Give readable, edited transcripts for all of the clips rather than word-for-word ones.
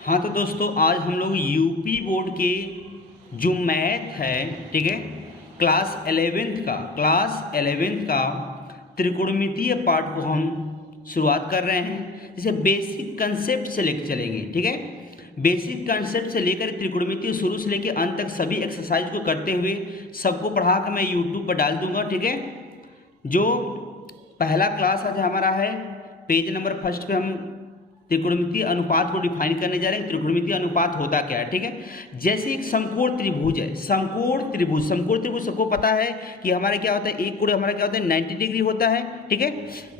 हाँ तो दोस्तों, आज हम लोग यूपी बोर्ड के जो मैथ है, ठीक है, क्लास 11th का त्रिकोणमितीय पार्ट को हम शुरुआत कर रहे हैं। जैसे बेसिक कंसेप्ट से लेकर चलेंगे, ठीक है। बेसिक कंसेप्ट से लेकर त्रिकोणमितीय शुरू से लेकर अंत तक सभी एक्सरसाइज को करते हुए सबको पढ़ा कर मैं यूट्यूब पर डाल दूंगा, ठीक है। जो पहला क्लास आज हमारा है, पेज नंबर फर्स्ट पे हम त्रिकोणमितीय अनुपात को डिफाइन करने जा रहे हैं। त्रिकोणमितीय अनुपात होता क्या है, ठीक है। जैसे एक समकोण त्रिभुज है, समकोण त्रिभुज सबको पता है कि हमारा क्या होता है, एक कोण हमारा क्या होता है 90 डिग्री होता है, ठीक है।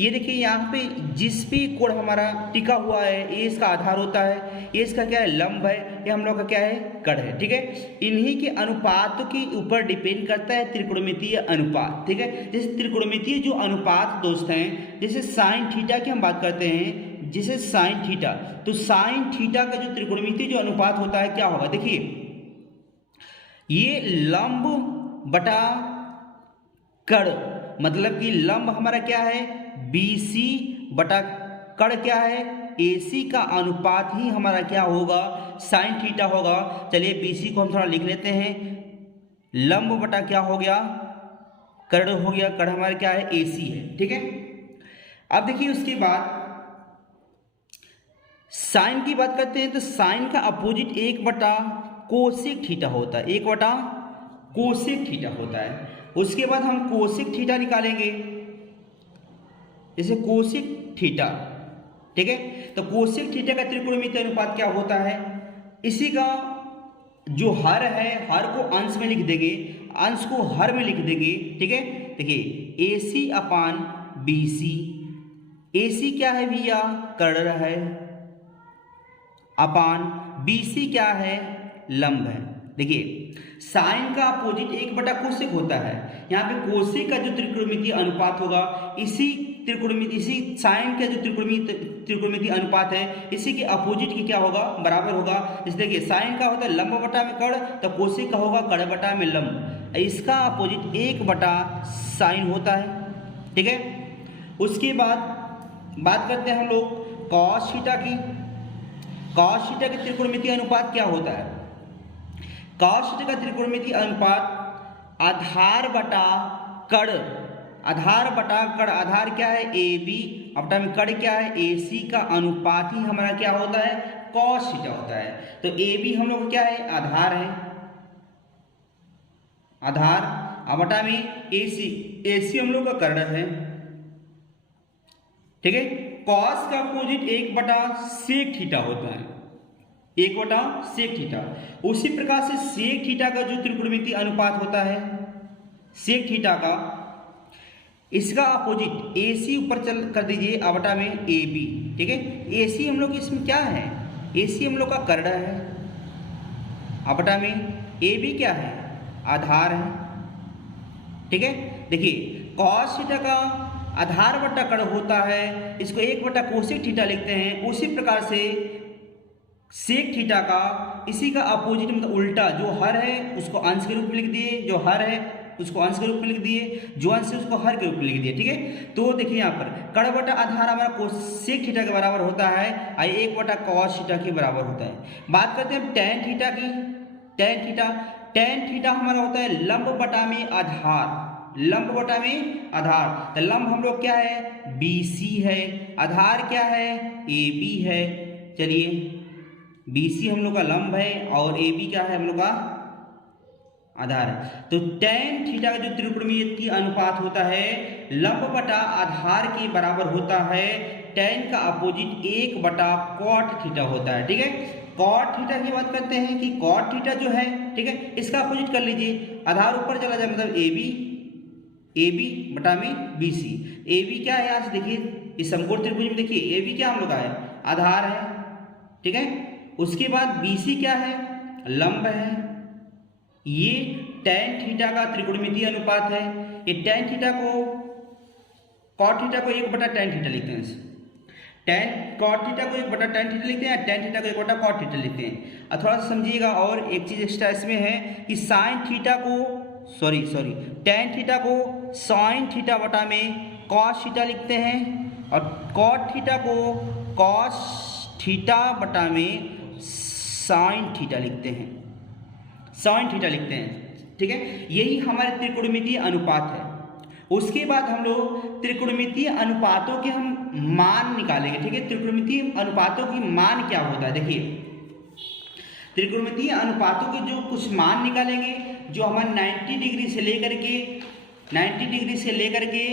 ये देखिए यहाँ पे जिस भी कोण हमारा टिका हुआ है ये इसका आधार होता है, ये इसका क्या है लंब है, ये हम लोग का क्या है कड़ है, ठीक है। इन्हीं के अनुपात के ऊपर डिपेंड करता है त्रिकोणमितीय अनुपात, ठीक है। जैसे त्रिकोणमितीय जो अनुपात दोस्त हैं, जैसे साइन थीटा की हम बात करते हैं, जैसे साइन थीटा, तो साइन थीटा का जो त्रिकोणमितीय जो अनुपात होता है क्या होगा, देखिए ये लंब बटा कड़, मतलब कि लंब हमारा क्या है BC बटा कड़ क्या है AC का अनुपात ही हमारा क्या होगा साइन थीटा होगा। चलिए BC को हम थोड़ा लिख लेते हैं, लंब बटा क्या हो गया कड़ हो गया, कड़ हमारा क्या है AC है, ठीक है। अब देखिए उसके बाद साइन की बात करते हैं, तो साइन का अपोजिट 1 बटा कोसेक थीटा होता है, 1 बटा कोसेक थीटा होता है। उसके बाद हम कोसेक थीटा निकालेंगे, जैसे कोसेक थीटा, ठीक है। तो कोसेक थीटा का त्रिकोणमितीय अनुपात क्या होता है, इसी का जो हर है हर को अंश में लिख देंगे, अंश को हर में लिख देंगे, ठीक है। देखिए AC अपान BC, AC क्या है भैया कड़ है, अपान BC क्या है लंब है। देखिए साइन का अपोजिट 1 बटा कोसेक होता है, यहाँ पे कोसेक का जो त्रिकोणमितीय अनुपात होगा इसी साइन का जो त्रिकोणमितीय अनुपात है इसी के अपोजिट की क्या होगा बराबर होगा। जैसे देखिए साइन का होता है लंब बटा में कड़, तो कोसेक का होगा कड़ बटा में लंब, इसका अपोजिट 1 बटा साइन होता है, ठीक है। उसके बाद बात करते हैं हम लोग कॉस थीटा की। कॉस थीटा के त्रिकोणमितीय अनुपात क्या होता है, कॉस थीटा का त्रिकोणमितीय अनुपात आधार बटा कड़, आधार बटा कड़, आधार क्या है AB बटा में कड़ क्या है AC का अनुपात ही हमारा क्या होता है कॉस थीटा होता है। तो AB हम लोग क्या है आधार है, आधार बटा में AC हम लोग का कड़ है, ठीक है। कॉस का अपोजिट 1 बटा सेक थीटा होता है, 1 बटा सेक थीटा। उसी प्रकार से सेक थीटा का जो त्रिकोणमितीय अनुपात होता है सेक थीटा का, इसका अपोजिट AC ऊपर चल कर दीजिए बटा में AB, ठीक है। AC हम लोग इसमें क्या है, AC हम लोग का कड़ है, बटा में AB क्या है आधार है, ठीक है। देखिए कॉस थीटा का आधार बटा कड़ होता है, इसको 1 बटा कोसेक थीटा लिखते हैं। उसी प्रकार से सेक थीटा का इसी का अपोजिट मतलब उल्टा, जो हर है उसको अंश के रूप में लिख दिए, जो हर है उसको अंश के रूप में लिख दिए, जो अंश है उसको हर के रूप में लिख दिए, ठीक है। तो देखिए यहाँ पर कड़ बटा आधार हमारा कोसेक थीटा के बराबर होता है, 1 बटा कॉस थीटा के बराबर होता है। बात करते हैं टैन थीटा की। टैन थीटा हमारा होता है लंब बटा में आधार, लंब बटा में आधार, तो लंब हम लोग क्या है BC है, आधार क्या है AB है। चलिए BC हम लोग का लंब है और AB क्या है हम लोग का आधार है। तो टैन थीटा का जो त्रिकोणमितीय अनुपात होता है लंब बटा आधार के बराबर होता है, टैन का अपोजिट 1 बटा कॉट थीटा होता है, ठीक है। कॉट थीटा की बात करते हैं कि कॉट थीटा जो है, ठीक है, इसका अपोजिट कर लीजिए, आधार ऊपर चला जाए मतलब AB बटा में BC। AB क्या है यहाँ से देखिए इस समकोण त्रिभुज में देखिए AB क्या हम लोग का है आधार है, ठीक है। उसके बाद BC क्या है लंब है। ये टैन थीटा का त्रिकोणमितीय अनुपात है, ये टैन थीटा को कॉट थीटा को 1 बटा टैन थीटा लिखते हैं, टैन कॉट थीटा को 1 बटा टैन थीटा लिखते हैं, टैन थीटा को 1 बटा कॉट थीटा लिखते हैं। अब थोड़ा सा समझिएगा, और एक चीज एक्स्ट्रा इसमें है कि साइन थीटा को टैन थीटा को साइन थीटा बटा में कॉस थीटा लिखते हैं, और कॉट थीटा को कॉस थीटा बटा में साइन थीटा लिखते हैं, साइन थीटा लिखते हैं, ठीक है। यही हमारे त्रिकोणमितीय अनुपात है। उसके बाद हम लोग त्रिकोणमितीय अनुपातों के हम मान निकालेंगे, ठीक है। त्रिकोणमितीय अनुपातों की मान क्या होता है, देखिए त्रिकोणमितीय अनुपातों के जो कुछ मान निकालेंगे, जो हमारे 90 डिग्री से लेकर के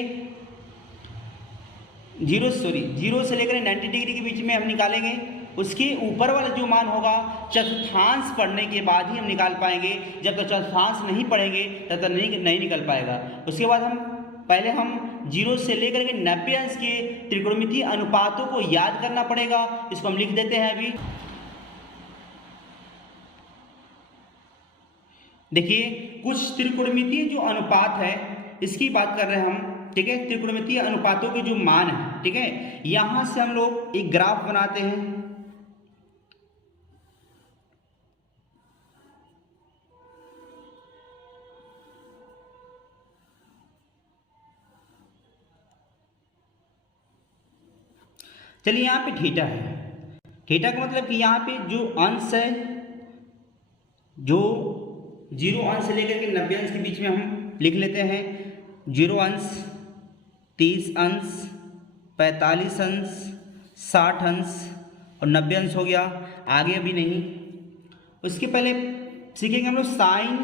0 से लेकर 90 डिग्री के बीच में हम निकालेंगे। उसके ऊपर वाला जो मान होगा चतुर्थांश पढ़ने के बाद ही हम निकाल पाएंगे, जब तक चतुर्थांश नहीं पढ़ेंगे तब तक नहीं निकल पाएगा। उसके बाद पहले हम 0 से लेकर के 90 अंश के त्रिकोणमितीय अनुपातों को याद करना पड़ेगा। इसको हम लिख देते हैं अभी। देखिए कुछ त्रिकोणमितीय जो अनुपात है इसकी बात कर रहे हैं हम, ठीक है। त्रिकोणमितीय अनुपातों के जो मान है, ठीक है, यहां से हम लोग एक ग्राफ बनाते हैं। चलिए यहाँ पे थीटा है, थीटा का मतलब कि यहाँ पे जो अंश है, जो 0 अंश से लेकर के 90 अंश के बीच में हम लिख लेते हैं। 0 अंश, 30 अंश, 45 अंश, 60 अंश और 90 अंश हो गया। आगे अभी नहीं, उसके पहले सीखेंगे हम लोग साइन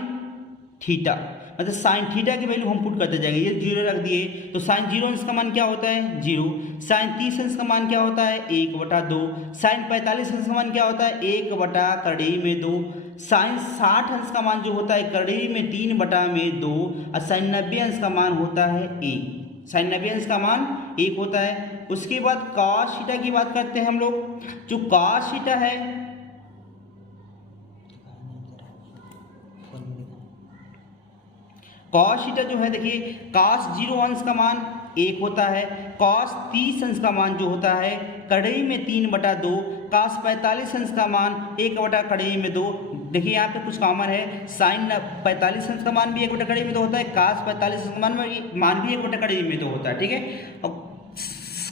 थीटा, मतलब साइन थीटा की वैल्यू हम पुट करते जाएंगे। ये 0 रख दिए तो साइन 0 अंश का मान क्या होता है 0। साइन 30 अंश का मान क्या होता है 1/2। साइन 45 अंश का मान क्या होता है 1/2। साइन 60 अंश का मान जो होता है 3/2 और साइन 90 अंश का मान होता है 1। साइन 90 अंश का मान 1 होता है। उसके बाद कॉस थीटा की बात करते हैं हम लोग। जो कॉस थीटा है, कॉस थीटा जो है, देखिए कॉस 0 अंश का मान 1 होता है। कॉस 30 अंश का मान जो होता है 3/2। कॉस 45 अंश का मान 1/2। देखिए यहाँ पे कुछ कॉमन है, साइन 45 अंश का मान भी 1/2 होता है, कॉस 45 अंश का मान भी 1/2 होता है, ठीक है। और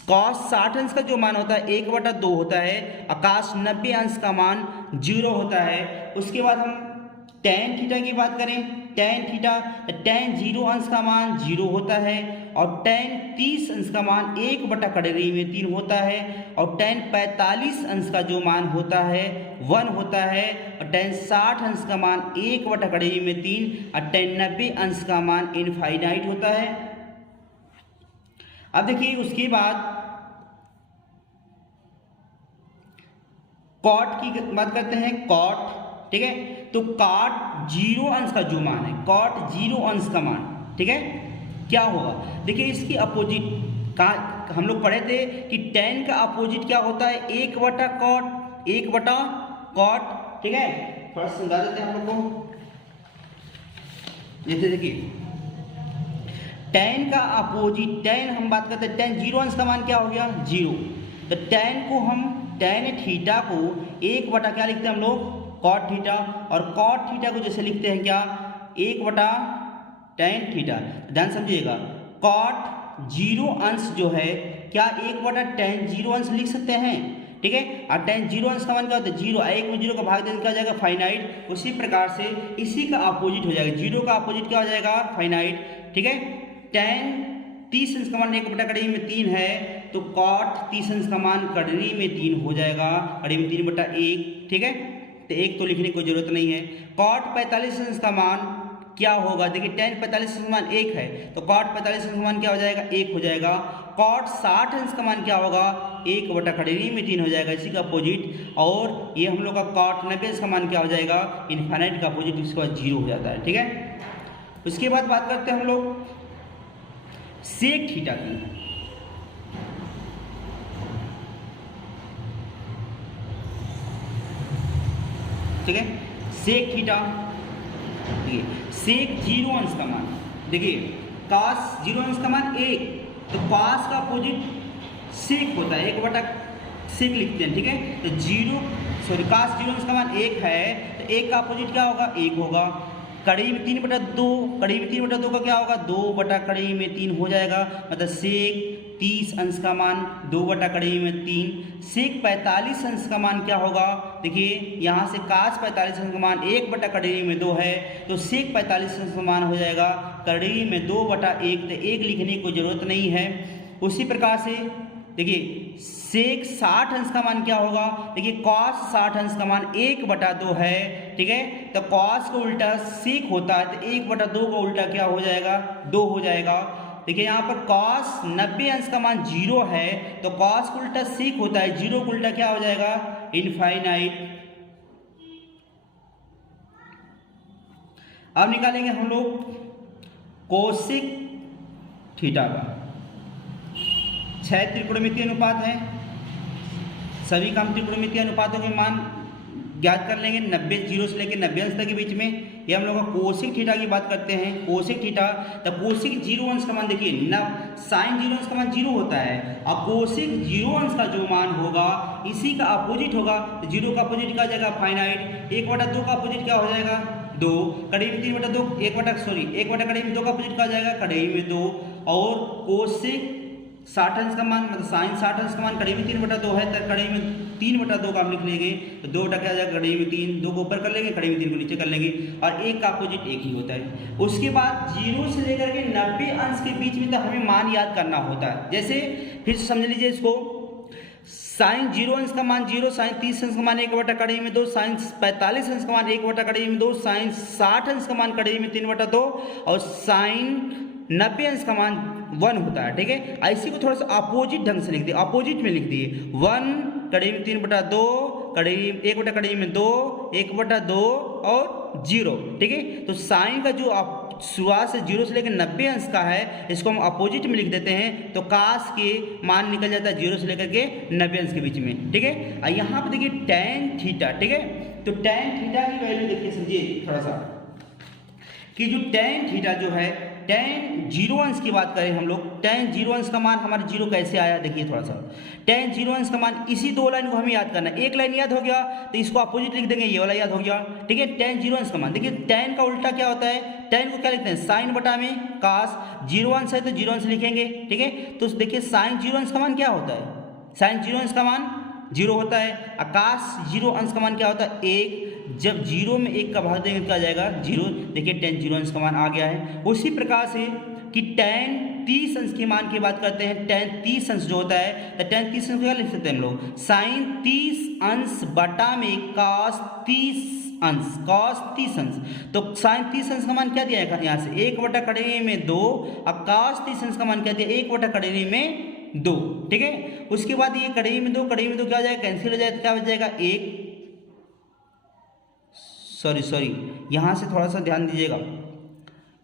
कॉस 60 अंश का जो मान होता है 1/2 होता है और कॉस 90 अंश का मान 0 होता है। उसके बाद हम टेन थीटा की बात करें, टेन थीटा, टेन 0 अंश का मान 0 होता है और टेन 30 अंश का मान 1/3 होता है और टेन 45 अंश का जो मान होता है 1 होता है और टेन 60 अंश का मान 1/3 और टेन 90 अंश का मान इनफाइनाइट होता है। अब देखिए उसके बाद कॉट की बात करते हैं, कॉट, ठीक है। तो कॉट 0 अंश का जो मान है, कॉट 0 अंश का मान, ठीक है, क्या होगा। देखिए इसकी अपोजिट का हम लोग पढ़े थे कि टेन का अपोजिट क्या होता है 1/कॉट, 1/कॉट, ठीक है। थोड़ा समझा देते हैं हम लोग को। जैसे देखिए टेन का अपोजिट, टेन हम बात करते हैं, टेन 0 अंश का मान क्या हो गया 0। तो टेन को हम, टेन थीटा को 1/ क्या लिखते हैं हम लोग कॉट थीटा, और कॉट थीटा को जैसे लिखते हैं क्या 1/tan थीटा। ध्यान समझिएगा, कॉट 0 अंश जो है क्या 1/tan 0 अंश लिख सकते हैं, ठीक है। और tan 0 अंश का मान क्या होता है 0, 1 में 0 का भाग देने क्या हो जाएगा फाइनाइट। उसी प्रकार से इसी का अपोजिट हो जाएगा, 0 का अपोजिट क्या हो जाएगा फाइनाइट, ठीक है। tan 30 अंश का मान 1/3 है तो कॉट 30 अंश का मान 3 हो जाएगा, 3/1, ठीक है। तो 1 तो लिखने की कोई जरूरत नहीं है। कॉट 45 अंश का मान क्या होगा, देखिए tan 45 अंश का मान 1 है तो कॉट 45 अंश का मान क्या हो जाएगा 1 हो जाएगा। कॉट 60 अंश का मान क्या होगा 1/3 हो जाएगा, इसी का अपोजिट। और ये हम लोग का कॉट 90 अंश का मान क्या हो जाएगा इनफाइनाइट का अपोजिट, उसके बाद 0 हो जाता है, ठीक है। उसके बाद बात करते हैं हम लोग सेक थीटा की। ठीक है, सेक थीटा, देखिए सेक 0 अंश का मान, देखिए कॉस 0 अंश का मान 1 तो कॉस का अपोजिट सेक होता है, 1/सेक लिखते हैं, ठीक है। तो कॉस 0 अंश का मान 1 है तो 1 का अपोजिट क्या होगा 1 होगा। कड़ी में 3/2, कड़ी में 3/2 का क्या होगा, 2 बटा कड़ी में 3 हो जाएगा, मतलब सेक 30 अंश का मान 2 बटा कड़ी में 3, सेक 45 अंश का मान क्या होगा, देखिए यहाँ से काश 45 अंश का मान 1 बटा कड़ी में 2 है, तो सेक 45 अंश का मान हो जाएगा कड़ी में 2 बटा 1, तो 1 लिखने की कोई जरूरत नहीं है। उसी प्रकार से देखिए सेक 60 अंश का मान क्या होगा, देखिए कॉस 60 अंश का मान 1/2 है, ठीक है, तो कॉस को उल्टा सेक होता है, तो 1/2 का उल्टा क्या हो जाएगा, 2 हो जाएगा। देखिए यहाँ पर कॉस 90 अंश का मान 0 है, तो कॉस को उल्टा सेक होता है, 0 को उल्टा क्या हो जाएगा, इनफाइनाइट। अब निकालेंगे हम लोग कोसेक थीटा का। 6 त्रिकोणमितीय अनुपात है, सभी का हम त्रिकोणमितीय अनुपातों के मान ज्ञात कर लेंगे 90 0 से लेकर 90 अंश तक के बीच में। ये हम लोग कोसेक थीटा की बात करते हैं, कोसेक थीटा, तब कोसेक 0 अंश का मान देखिए न साइन 0 अंश का मान 0 होता है, और कोसेक 0 अंश का जो मान होगा इसी का अपोजिट होगा, तो 0 का अपोजिट क्या हो जाएगा, फाइनाइट। 1/2 का अपोजिट क्या हो जाएगा, 2, कड़ी में 3/2, 1 बटा कड़ी में 2 का अपोजिट क्या हो जाएगा, कड़ी में 2, और कोसेक 60 अंश का मान मतलब साइन 60 अंश का मान कड़ी में 3/2 है, तो कड़ी में 3/2 का हम लिख लेंगे, तो 2 बटा क्या जाएगा, कड़ी में 3, 2 को ऊपर कर लेंगे, कड़ी में 3 को नीचे कर लेंगे, और 1 का अपोजिट 1 ही होता है। उसके बाद 0 से लेकर के 90 अंश के बीच में तो हमें मान याद करना होता है। जैसे फिर समझ लीजिए इसको, साइन 0 अंश का मान 0, साइन 30 अंश का मान 1 बटा कड़ी में 2, साइन 45 अंश का मान 1 बटा कड़ी में 2, साइन 60 अंश का मान कड़ी में 3/2, और साइन 90 अंश का मान 1 होता है, ठीक है। ऐसी को थोड़ा सा अपोजिट ढंग से लिख दिए, अपोजिट में लिख दिए, 1 कड़ी में 3/2, कड़ी 1 बटा कड़ी में 2, 1/2 और 0, ठीक है। तो साइन का जो शुरुआत से 0 से लेकर 90 अंश का है, इसको हम अपोजिट में लिख देते हैं, तो काश के मान निकल जाता है 0 से लेकर के 90 अंश के बीच में, ठीक है। और यहाँ पे देखिए tan थीटा, ठीक है, तो tan थीटा की वैल्यू देखिए, समझिए थोड़ा सा कि जो tan थीटा जो है, tan 0 अंश की बात करें हम लोग, tan 0 अंश का मान हमारे 0 कैसे आया, देखिए थोड़ा सा, tan 0 अंश का मान इसी 2 लाइन को हमें याद करना है। एक लाइन याद हो गया तो इसको अपोजिट लिख देंगे, ये वाला याद हो गया, ठीक है। tan 0 अंश का मान देखिए, tan का उल्टा क्या होता है, tan को क्या लिखते हैं, साइन बटा में कास, 0 अंश है तो 0 अंश लिखेंगे, ठीक है। तो देखिए साइन 0 अंश का मान क्या होता है, साइन 0 अंश का मान 0 होता है, आकाश 0 अंश का मान क्या होता है, 1, जब 0 में 1 का भाग देंगे तो क्या आ जाएगा, 0, देखिए tan 0 अंश का मान आ गया है। उसी प्रकार से कि tan 30 अंश के मान की बात करते हैं, tan 30 अंश जो होता है, तो tan 30 अंश को क्या लिख सकते हैं हम लोग, साइन 30 अंश बटा में cos 30 अंश, cos 30 अंश, तो साइन 30 अंश का मान क्या दिया है यहाँ से, 1 बटा कड़ी में 2, अब cos 30 अंश का मान क्या दिया, 1 बटा कड़ी में 2, ठीक है। उसके बाद ये कड़ी में 2 क्या हो जाएगा, कैंसिल हो जाएगा, क्या बच जाएगा, 1, सॉरी यहाँ से थोड़ा सा ध्यान दीजिएगा,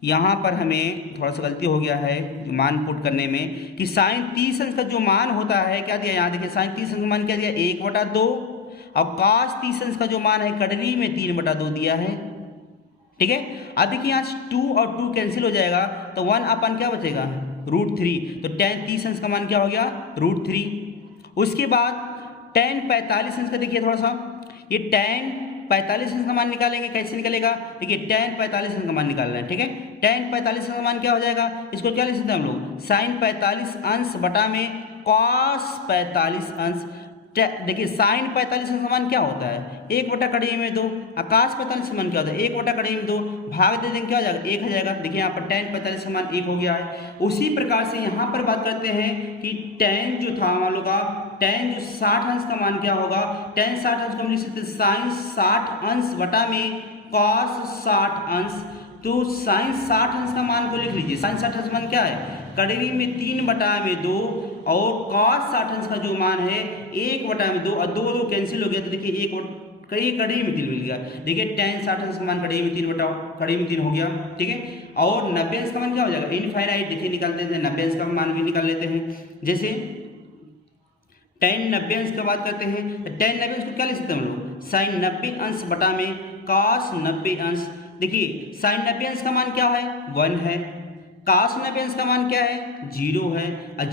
यहाँ पर हमें थोड़ा सा गलती हो गया है मान पुट करने में, कि साइन 30 अंश का जो मान होता है क्या दिया, यहाँ देखिए साइन 30 अंश का मान क्या दिया, 1/2, अब cos 30 अंश का जो मान है कड़ी में 3/2 दिया है, ठीक है। अब देखिए यहाँ 2 और 2 कैंसिल हो जाएगा, तो 1 अपन क्या बचेगा, √3, तो tan 30 अंश का मान क्या हो गया, √3। उसके बाद tan 45 अंश का देखिए थोड़ा सा, ये tan 45 अंश का मान निकालेंगे, कैसे निकलेगा, देखिए tan 45 अंश का मान निकालना है, ठीक है। tan 45 अंश का मान क्या हो जाएगा, इसको क्या लिख सकते हैं हम लोग, साइन 45 अंश बटा में cos 45 अंश, देखिए साइन 45 अंश का मान क्या होता है, 1 बटा कड़ी में 2, आकाश 45 का मान क्या होता है, 1 बटा कड़ी में 2, भाग दे देंगे क्या हो जाएगा, 1 हो जाएगा। देखिए यहाँ पर tan 45 का मान 1 हो गया है। उसी प्रकार से यहाँ पर बात करते हैं कि tan जो था मान लो का, tan जो 60 अंश का मान क्या होगा, tan 60 अंश को हम लिख सकते हैं साइन 60 अंश बटा में cos 60 अंश, तो साइन 60 अंश का मान को लिख लीजिए, साइन 60 अंश मान क्या है, कड़ी में 3/2, और cos 60 अंश का जो मान है 1/2, और 2 कैंसिल हो गया, तो देखिए 1 कड़ी में 3 मिल गया, देखिए tan 60 अंश का मान कड़ी में 3 हो गया, ठीक है। और 90 अंश का मान क्या हो जाएगा, इनफाइनाइट, देखिए निकालते हैं 90 अंश का मान भी निकाल लेते हैं। जैसे tan 90 अंश की बात करते हैं, तो tan 90 अंश को क्या लिख सकते हैं हम लोग, साइन 90 अंश बटा में cos 90 अंश, देखिए साइन 90 अंश का मान क्या है, 1 है, cos 90 अंश का मान क्या है, 0 है, और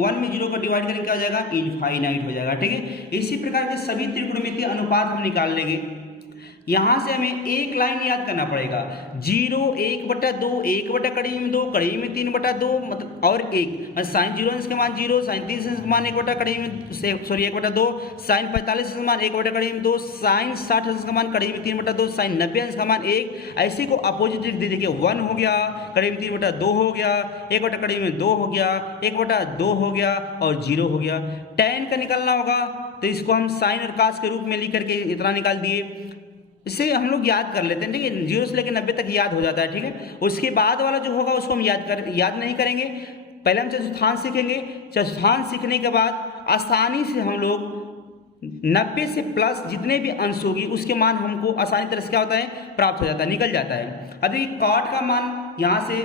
1 में 0 को डिवाइड करेंगे क्या हो जाएगा, इनफाइनाइट हो जाएगा, ठीक है। इसी प्रकार के सभी त्रिकोणमितीय अनुपात हम निकाल लेंगे। यहां से हमें एक लाइन याद करना पड़ेगा, 0 1/2, 1 कड़ी में 2, कड़ी में 3/2, मतलब और 1 साइन 0 अंश का मान 0, साइन 30 अंश का मान 1 कड़ी में सॉरी 1/2, साइन 45 अंश का मान 1 कड़ी में 2, साइन 60 अंश का मान कड़ी में 3/2, साइन 90 अंश का मान 1। ऐसे को अपोजिट लिख दीजिए, 1 हो गया, कड़ी में 3/2 हो गया, 1 कड़ी में 2 हो गया, 1/2 हो गया और 0 हो गया। tan का निकालना होगा तो इसको हम साइन और कास के रूप में लिख करके इतना निकाल दिए। इससे हम लोग याद कर लेते हैं, ठीक है, 0 से लेकर 90 तक याद हो जाता है, ठीक है। उसके बाद वाला जो होगा उसको हम याद नहीं करेंगे, पहले हम चतुर्थांश सीखेंगे। चतुर्थांश सीखने के बाद आसानी से हम लोग 90 से प्लस जितने भी अंश होगी उसके मान हमको आसानी तरह से क्या होता है प्राप्त हो जाता है, निकल जाता है। अब देखिए कॉट का मान यहाँ से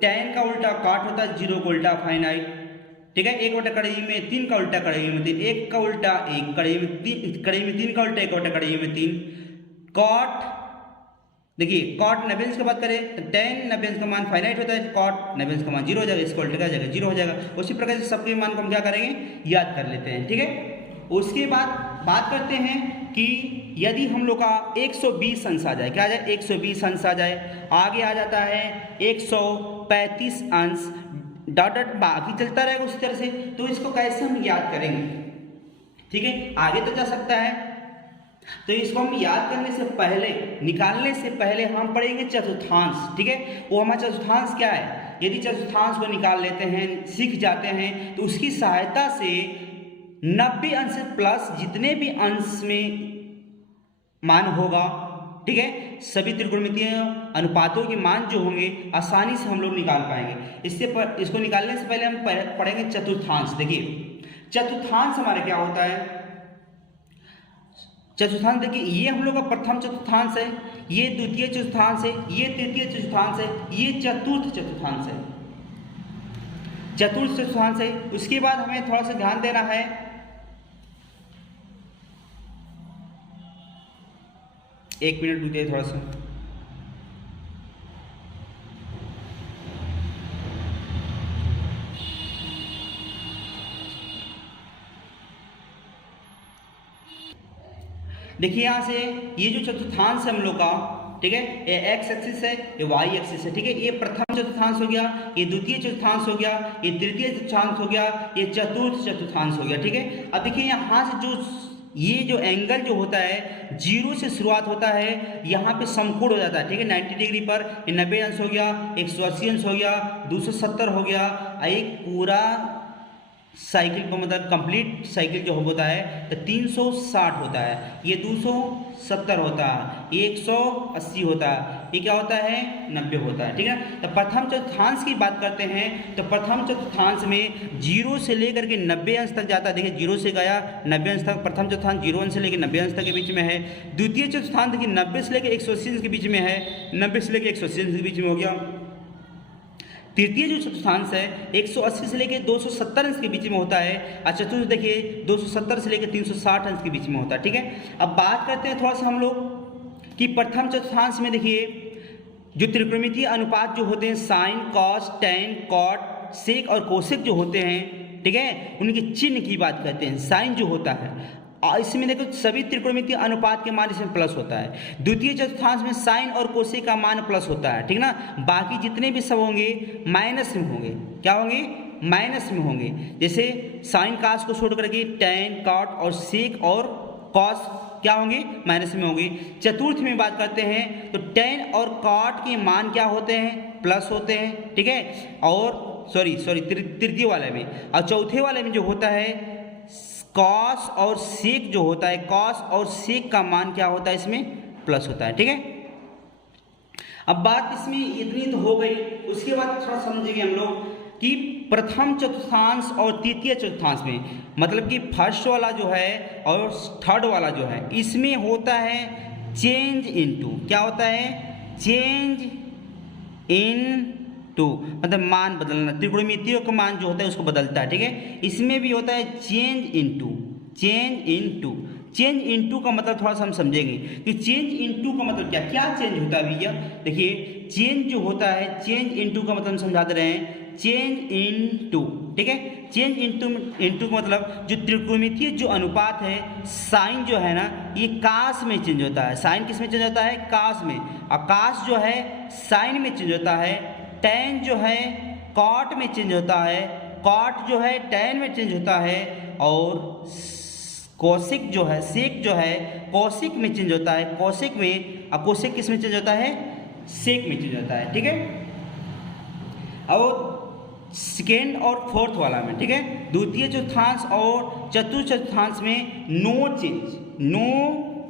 tan का उल्टा कॉट होता है, 0 का उल्टा फाइनाइट, ठीक है। 1 कड़ी में 3 का उल्टा कड़ी में 3, 1 का उल्टा 1, कड़ी में 3 का उल्टा 1 कड़ी में 3। कॉट देखिए कॉट 90 अंश की बात करें तो tan 90 अंश का मान फाइनाइट होता है, कॉट 90 अंश का मान 0 हो जाएगा, इसका उल्टा क्या जाएगा 0 हो जाएगा। उसी प्रकार से सबके मान को हम क्या करेंगे याद कर लेते हैं, ठीक है। उसके बाद बात करते हैं कि यदि हम लोग का 120 अंश आ जाए, क्या आ जाए 120 अंश आ जाए, आगे आ जाता है 135 अंश, डॉट डॉट बाकी चलता रहेगा उसी तरह से। तो इसको कैसे हम याद करेंगे, ठीक है, आगे तो जा सकता है। तो इसको हम याद करने से पहले, निकालने से पहले हम पढ़ेंगे चतुर्थांश, ठीक है। वो हमारा चतुर्थांश क्या है, यदि चतुर्थांश को निकाल लेते हैं, सीख जाते हैं तो उसकी सहायता से 90 अंश प्लस जितने भी अंश में मान होगा, ठीक है, सभी त्रिकोणमितीय अनुपातों के मान जो होंगे आसानी से हम लोग निकाल पाएंगे। इसको निकालने से पहले हम पढ़ेंगे चतुर्थांश। देखिए चतुर्थांश हमारा क्या होता है, चतुर्थांश देखिए ये हम लोग का प्रथम चतुर्थांश है, ये द्वितीय चतुर्थांश है, ये तृतीय चतुर्थांश है, ये चतुर्थ चतुर्थांश है, चतुर्थ चतुर्थांश है। उसके बाद हमें थोड़ा सा ध्यान देना है, एक मिनट रुकिए थोड़ा सा। देखिए यहाँ से ये जो चतुर्थांश है हम लोग का, ठीक है, ये एक्स एक्सिस है, ये वाई एक्सिस है, ठीक है। ये प्रथम चतुर्थांश हो गया, ये द्वितीय चतुर्थांश हो गया, ये तृतीय चतुर्थांश हो गया, ये चतुर्थ चतुर्थांश हो गया, ठीक है। अब देखिए यहाँ से जो ये जो एंगल जो होता है 0 से शुरुआत होता है, यहाँ पे समकोण हो जाता है, ठीक है, 90 डिग्री पर। ये 90 अंश हो गया, 180 अंश हो गया, 270 हो गया, एक पूरा साइकिल को मतलब कंप्लीट साइकिल जो होता है तो 360 होता है, ये 270 होता है, ये 180 होता है, ये क्या होता है 90 होता है, ठीक है। तो प्रथम चतुर्थांश की बात करते हैं तो प्रथम चतुर्थांश में 0 से लेकर के 90 अंश तक जाता है। देखिए 0 से गया 90 अंश तक, प्रथम चतुर्थांश 0 अंश से लेकर 90 अंश तक के बीच में है। द्वितीय चतुर्थांश देखिए 90 से लेकर 180 अंश के बीच में है, 90 से लेकर 180 अंश के बीच में हो गया। तृतीय जो चतुर्थांश है 180 से लेकर 270 अंश के बीच में होता है, और चतुर्थ देखिए 270 से लेकर 360 अंश के बीच में होता है, ठीक है। अब बात करते हैं थोड़ा सा हम लोग कि प्रथम चतुर्थांश में देखिए जो त्रिकोणमितीय अनुपात जो होते हैं साइन, कॉस, टैन, कॉट, सेक और कोसेक जो होते हैं, ठीक है, उनके चिन्ह की बात करते हैं। साइन जो होता है और इसमें देखो सभी त्रिकोणमितीय अनुपात के मान इसमें प्लस होता है। द्वितीय चतुर्थांश में साइन और कोसेक का मान प्लस होता है, ठीक ना। बाकी जितने भी सब होंगे माइनस में होंगे, क्या होंगे माइनस में होंगे। जैसे साइन कास को छोड़ करके टैन, कॉट और सेक और कॉस क्या होंगे माइनस में होंगे। चतुर्थ में बात करते हैं तो टैन और कॉट के मान क्या होते हैं प्लस होते हैं, ठीक है। और सॉरी तृतीय वाले में, और चौथे वाले में जो होता है कॉस और सेक जो होता है, कॉस और सेक का मान क्या होता है इसमें प्लस होता है, ठीक है। अब बात इसमें इतनी तो हो गई। उसके बाद थोड़ा समझेंगे हम लोग कि प्रथम चतुर्थांश और तृतीय चतुर्थांश में मतलब कि फर्स्ट वाला जो है और थर्ड वाला जो है इसमें होता है चेंज इनटू, क्या होता है चेंज इन टू, मतलब मान बदलना, त्रिकोणमितियों का मान जो होता है उसको बदलता है, ठीक है। इसमें भी होता है change into, change into. Change into का मतलब थोड़ा सा हम समझेंगे कि चेंज इनटू का मतलब क्या क्या चेंज होता है भैया। देखिए चेंज जो होता है, चेंज इनटू का मतलब हम समझा दे रहे हैं चेंज इनटू, ठीक है। चेंज इनटू मतलब जो त्रिकोणमितीय जो अनुपात है, साइन जो है ना ये कास में चेंज होता है। साइन किस में चेंज होता है? कास में। और कास जो है साइन में चेंज होता है। टैन जो है कॉट में चेंज होता है। कॉट जो है टैन में चेंज होता है। और कोसिक जो है, सेक जो है कोसिक में चेंज होता है। कोसिक में, और कोसिक किस में चेंज होता है? सेक में चेंज होता है। ठीक है। और सेकेंड और फोर्थ वाला में, ठीक है, द्वितीय चतुर्थांश और चतुर्थ चतुर्थांश में नो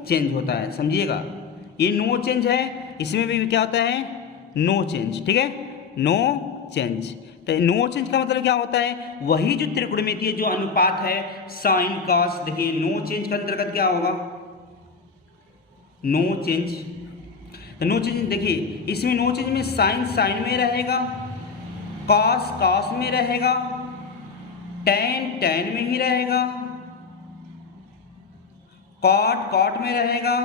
चेंज होता है। समझिएगा, ये नो चेंज है, इसमें भी क्या होता है? No change. ठीक है, नो चेंज। तो नो चेंज का मतलब क्या होता है? वही जो त्रिकोणमितीय जो अनुपात है साइन कॉस, देखिए नो चेंज का अंतर्गत क्या होगा? No change. तो नो चेंज देखिए, इसमें नो चेंज में साइन साइन में रहेगा, कॉस कॉस में रहेगा, टैन टैन में ही रहेगा, कॉट कॉट में रहेगा,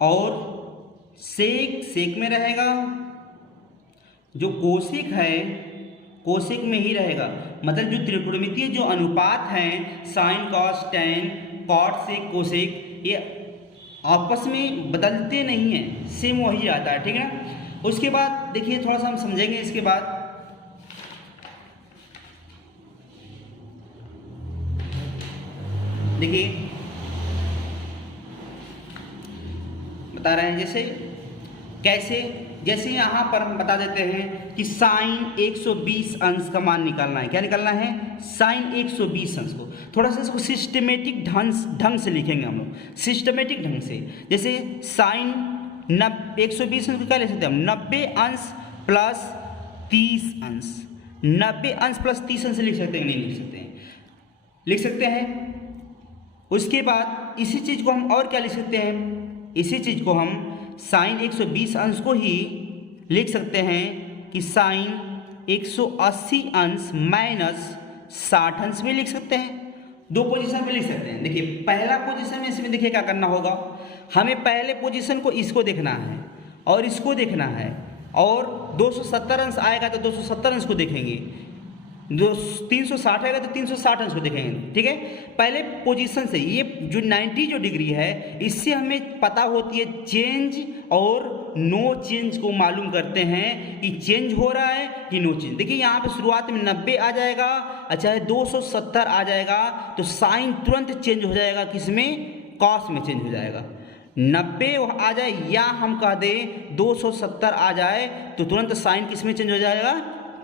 और सेक सेक में रहेगा। जो कोसिक है कोसिक में ही रहेगा। मतलब जो त्रिकोणमितीय जो अनुपात हैं sine cos tan cot sec cosec, ये आपस में बदलते नहीं हैं, सेम वही आता है। ठीक है ना। उसके बाद देखिए थोड़ा सा हम समझेंगे। इसके बाद देखिए बता रहे हैं जैसे कैसे, जैसे यहाँ पर हम बता देते हैं कि साइन 120 अंश का मान निकालना है। क्या निकालना है? साइन 120 अंश को। थोड़ा सा इसको सिस्टमेटिक ढंग से लिखेंगे हम लोग, सिस्टमेटिक ढंग से। जैसे साइन 120 अंश को क्या लिख सकते हैं हम? 90 अंश प्लस 30 अंश। 90 अंश प्लस 30 अंश लिख सकते हैं? नहीं लिख सकते हैं, लिख सकते हैं। उसके बाद इसी चीज़ को हम और क्या लिख सकते हैं? इसी चीज़ को हम साइन 120 अंश को ही लिख सकते हैं कि साइन 180 अंश माइनस 60 अंश में लिख सकते हैं। दो पोजीशन में लिख सकते हैं। देखिए पहला पोजीशन में इसमें देखिए क्या करना होगा, हमें पहले पोजीशन को इसको देखना है और इसको देखना है, और 270 अंश आएगा तो 270 अंश को देखेंगे, 360 आएगा तो 360 अंश को देखेंगे। ठीक है, पहले पोजीशन से ये जो 90 जो डिग्री है इससे हमें पता होती है चेंज और नो चेंज को मालूम करते हैं कि चेंज हो रहा है कि नो चेंज। देखिए यहाँ पे शुरुआत में 90 आ जाएगा, अच्छा 270 आ जाएगा तो साइन तुरंत चेंज हो जाएगा, किसमें? कॉस में चेंज हो जाएगा। 90 आ जाए या हम कह दें 270 आ जाए तो तुरंत साइन किस में चेंज हो जाएगा?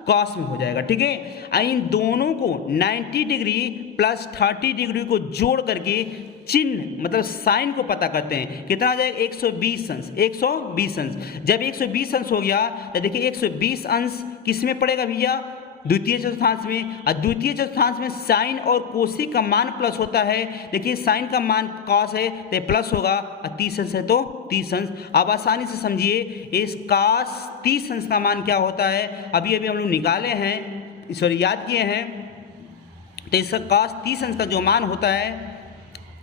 कॉस में हो जाएगा। ठीक है, इन दोनों को 90 डिग्री प्लस 30 डिग्री को जोड़ करके चिन्ह मतलब साइन को पता करते हैं। कितना आ जाएगा? 120 अंश। 120 अंश जब 120 अंश हो गया तो देखिए 120 अंश किस में पड़ेगा भैया? द्वितीय चतुर्थांश में। और द्वितीय चतुर्थांश में साइन और कोसिक का मान प्लस होता है। देखिए साइन का मान कॉस है तो प्लस होगा, और 30 अंश है तो 30 अंश। अब आसानी से समझिए इस कॉस 30 अंश का मान क्या होता है? अभी अभी हम लोग निकाले हैं, सॉरी याद किए हैं। तो इसका कॉस 30 अंश का जो मान होता है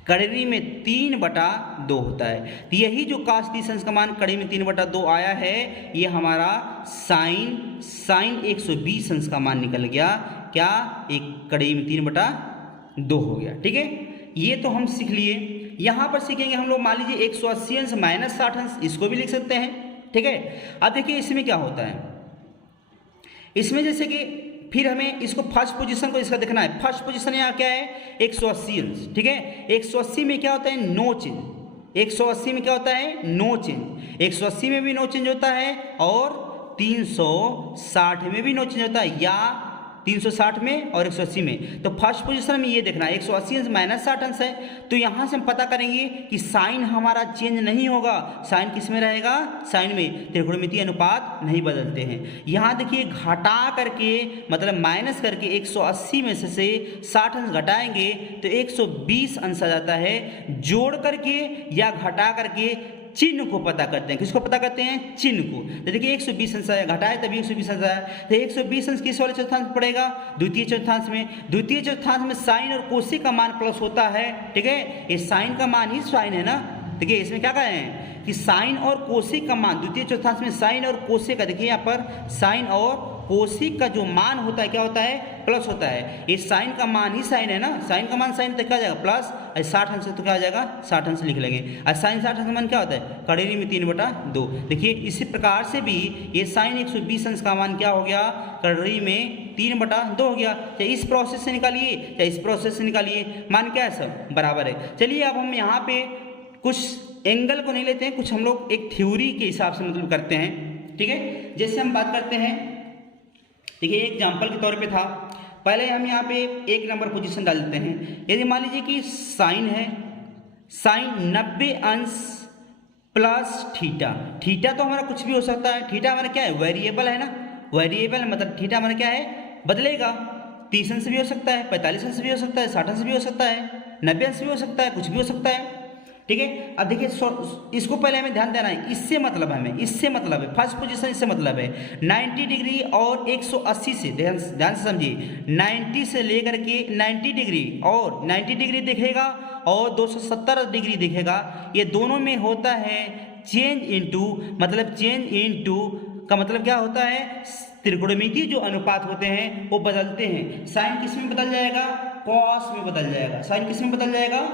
कड़वी में 3/2 होता है। तो यही जो कॉस 30 अंश का मान कड़ी में 3/2 आया है, ये हमारा साइन 120 अंश का मान निकल गया। क्या? एक कड़ी में 3/2 हो गया। ठीक है, ये तो हम सीख लिए। यहाँ पर सीखेंगे हम लोग, मान लीजिए 180 अंश माइनस 60 अंश, इसको भी लिख सकते हैं। ठीक है, अब देखिए इसमें क्या होता है, इसमें जैसे कि फिर हमें इसको फर्स्ट पोजीशन को इसका देखना है। फर्स्ट पोजीशन यहाँ क्या है? 180 अंश। ठीक है, 180 में क्या होता है? No change. 180 में क्या होता है? No change. 180 में भी नो चेंज होता है और 360 में भी नो चेंज होता है, या 360 में और 180 में। तो फर्स्ट पोजीशन में ये देखना है 180 अंश माइनस 60 अंश है, तो यहाँ से हम पता करेंगे कि साइन हमारा चेंज नहीं होगा। साइन किस में रहेगा? साइन में। त्रिकोणमितीय अनुपात नहीं बदलते हैं। यहाँ देखिए घटा करके मतलब माइनस करके 180 में से 60 अंश घटाएंगे तो 120 अंश आ जाता है। जोड़ करके या घटा करके चिन्ह को पता करते हैं। किसको पता करते हैं? चिन्ह को। तो देखिए 120 अंश घटाए तभी 120 अंश आया, तो 120 अंश किस वाले चतुर्थांश पड़ेगा? द्वितीय चतुर्थांश में। द्वितीय चतुर्थांश में साइन और कोसिक का मान प्लस होता है। ठीक है, ये साइन का मान ही साइन है ना। देखिए इसमें क्या कहे हैं कि साइन और कोसिक का मान द्वितीय चतुर्थांश में साइन और कोसिक का, देखिए यहाँ पर साइन और कोशिक का जो मान होता है क्या होता है, प्लस होता है। ये साइन का मान ही साइन है ना, साइन का मान साइन तो क्या हो जाएगा प्लस, 60 अंश तो क्या हो जाएगा 60 अंश लिख लेंगे। और साइन 60 अंश का मान क्या होता है, कड़ेरी में 3/2। देखिए इसी प्रकार से भी ये साइन 120 अंश का मान क्या हो गया, कड़ेरी में 3/2 हो गया। चाहे इस प्रोसेस से निकालिए चाहे इस प्रोसेस से निकालिए, मान क्या है सब बराबर है। चलिए अब हम यहाँ पे कुछ एंगल को नहीं लेते हैं, कुछ हम लोग एक थ्योरी के हिसाब से मतलब करते हैं, ठीक है। जैसे हम बात करते हैं, देखिए एग्जाम्पल के तौर पे था, पहले हम यहाँ पे 1 नंबर पोजीशन डाल देते हैं। यदि मान लीजिए कि साइन है, साइन 90 अंश प्लस थीटा। थीटा तो हमारा कुछ भी हो सकता है, थीटा हमारा क्या है, वेरिएबल है ना, वेरिएबल मतलब थीटा हमारा क्या है, बदलेगा। 30 अंश भी हो सकता है, 45 अंश भी हो सकता है, 60 अंश भी हो सकता है, 90 अंश भी हो सकता है, कुछ भी हो सकता है, ठीक है। अब देखिए इसको पहले हमें ध्यान देना है, इससे मतलब है हमें, इससे मतलब है फर्स्ट पोजीशन, इससे मतलब है 90 डिग्री और 180 से, ध्यान से समझिए, 90 से लेकर के 90 डिग्री और 90 डिग्री दिखेगा और 270 डिग्री दिखेगा, ये दोनों में होता है चेंज इनटू, मतलब चेंज इनटू का मतलब क्या होता है, त्रिकोणमितीय जो अनुपात होते हैं वो बदलते हैं। साइन किस में बदल जाएगा, कॉस में बदल जाएगा, साइन किस में बदल जाएगा,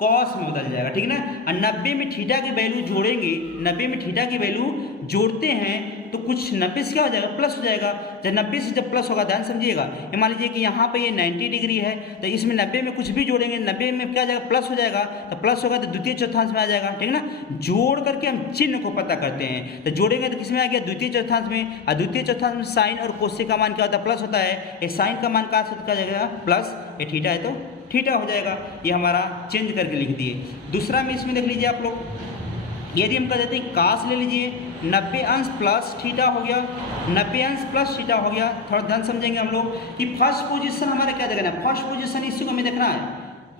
कॉस में बदल जाएगा, ठीक ना। और 90 में थीटा की वैल्यू जोड़ेंगे, 90 में थीटा की वैल्यू जोड़ते हैं तो कुछ 90 से क्या हो जाएगा, प्लस हो जाएगा। जब 90 से जब प्लस होगा, ध्यान समझिएगा, ये मान लीजिए कि यहाँ पे ये 90 डिग्री है तो इसमें 90 में कुछ भी जोड़ेंगे, 90 में क्या जाएगा, प्लस हो जाएगा, तो प्लस होगा तो द्वितीय चतुर्थांश में आ जाएगा, ठीक ना। जोड़ करके हम चिन्ह को पता करते हैं, तो जोड़ेंगे तो किसमें आ गया, द्वितीय चतुर्थांश में। और द्वितीय चतुर्थांश में साइन और कोसेक का मान क्या होता है, प्लस होता है। ये साइन का मान क्या जाएगा, प्लस, ये थीटा है तो थीटा हो जाएगा। ये हमारा चेंज करके लिख दिए। दूसरा में इसमें देख लीजिए आप लोग, यदि हम कर देते हैं कास ले लीजिए, 90 अंश प्लस थीटा हो गया, 90 अंश प्लस थीटा हो गया। थोड़ा ध्यान समझेंगे हम लोग कि फर्स्ट पोजीशन हमारा क्या देखना है, फर्स्ट पोजीशन इसी को हमें देखना है,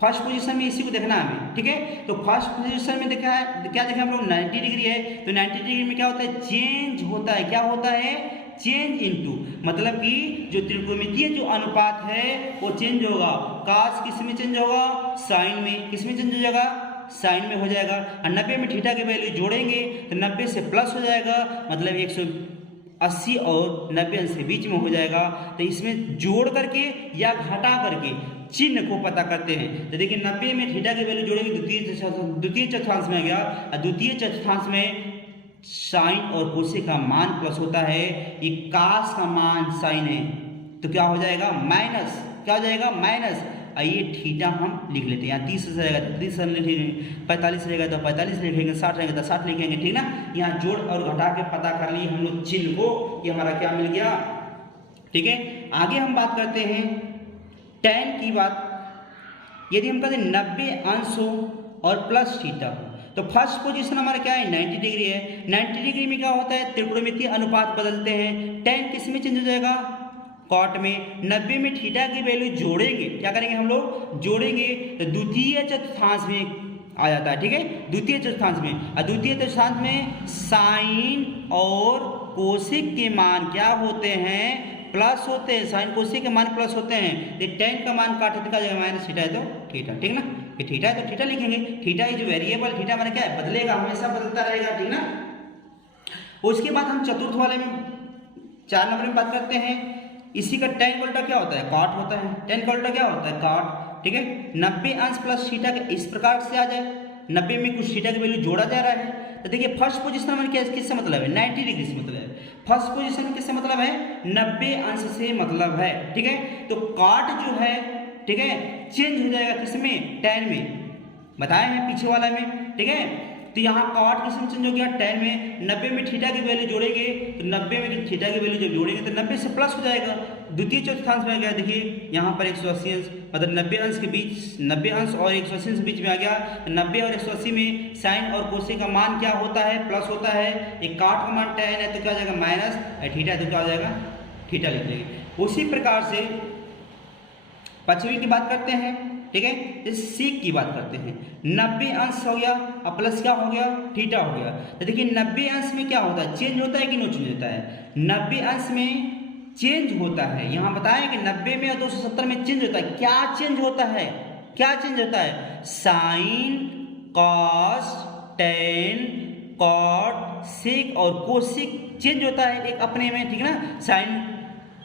फर्स्ट पोजीशन में इसी को देखना है हमें, ठीक है। तो फर्स्ट पोजीशन में देखा है, क्या देखें हम लोग, 90 डिग्री है, तो 90 डिग्री में क्या होता है, चेंज होता है, क्या होता है, चेंज इनटू, मतलब कि जो त्रिकोणमितीय जो अनुपात है वो चेंज होगा। कास किस में चेंज होगा, साइन में, किस में चेंज हो जाएगा, साइन में हो जाएगा। और 90 में थीटा की वैल्यू जोड़ेंगे तो 90 से प्लस हो जाएगा, मतलब 180 और 90 अंश के बीच में हो जाएगा। तो इसमें जोड़ करके या घटा करके चिन्ह को पता करते हैं। तो देखिए 90 में थीटा की वैल्यू जोड़ेंगे, द्वितीय चतुर्थांश में आ गया, और द्वितीय चतुर्थांश में साइन और कोसेक का मान प्लस होता है, ये कास का मान साइन है तो क्या हो जाएगा, माइनस, क्या हो जाएगा, माइनस। ये थीटा हम लिख लेते हैं, यहाँ 30 रहेगा तो 30 लिखेंगे, 45 रहेगा तो 45 लिखेंगे, 60 रहेगा तो 60 लिखेंगे, ठीक ना। यहाँ जोड़ और घटा के पता कर लिए हम लोग चिन्ह को, ये हमारा क्या मिल गया, ठीक है। आगे हम बात करते हैं tan की बात। यदि हम कहते हैं 90 अंश हो और प्लस थीटा हो, तो फर्स्ट पोजीशन हमारा क्या है, 90 डिग्री है। 90 डिग्री में क्या होता है, त्रिकोणमितीय अनुपात बदलते हैं। tan किस में चेंज हो जाएगा, कॉट में। 90 में थीटा की वैल्यू जोड़ेंगे, क्या करेंगे हम लोग, जोड़ेंगे तो द्वितीय चतुर्थांश में आ जाता है, ठीक है, द्वितीय चतुर्थांश में। और द्वितीय चतुर्थांश में साइन और कोसेक के मान क्या होते हैं, प्लस होते हैं, साइन कोसेक के मान प्लस होते हैं। तो tan का मान काटे का जगह माइनस थीटा है तो थीटा, ठीक ना। ये थीटा है तो थीटा लिखेंगे, थीटा इज वेरिएबल, थीटा हमारा क्या है, बदलेगा, हमेशा बदलता रहेगा, ठीक ना। उसके बाद हम चतुर्थ वाले में 4 नंबर में बात करते हैं। इसी का tan का उल्टा क्या होता है, कॉट होता है। tan का उल्टा क्या होता है, कॉट, ठीक है। 90 अंश प्लस थीटा के इस प्रकार से आ जाए, 90 में कुछ थीटा की वैल्यू जोड़ा जा रहा है। तो देखिए फर्स्ट पोजीशन में क्या, किससे मतलब है, 90 डिग्री से मतलब है। फर्स्ट पोजीशन में किससे मतलब है, 90 अंश से मतलब है, ठीक है। तो कॉट जो है, ठीक है, चेंज हो जाएगा किसमें, tan में, बताए हैं पीछे वाला में, ठीक है। तो यहाँ कॉट किस में चेंज हो गया, tan में। 90 में थीटा की वैल्यू जोड़ेंगे तो 90 में थीटा की वैल्यू जब जोड़ेंगे तो 90 से प्लस हो जाएगा, द्वितीय चतुर्थांश में आ गया। देखिए यहाँ पर 180 अंश, मतलब 90 अंश के बीच, 90 अंश और 180 के बीच में आ गया। 90 और 180 में साइन और कोसेक का मान क्या होता है, प्लस होता है। एक कॉट का मान tan है तो क्या हो जाएगा, माइनस, थीटा है तो क्या हो जाएगा, थीटा लिख लेंगे। उसी प्रकार से पछवी की बात करते हैं, ठीक है। इस सेक की बात करते हैं, 90 अंश हो गया और प्लस क्या हो गया, थीटा हो गया। तो देखिए 90 अंश में क्या होता है, चेंज होता है कि नो चेंज होता है, 90 अंश में चेंज होता है। यहाँ बताएं कि 90 में और 270 में चेंज होता है। क्या चेंज होता है, क्या चेंज होता है, साइन, कॉस, tan, कॉट, सेक और कोसेक चेंज होता है एक अपने में, ठीक है ना। साइन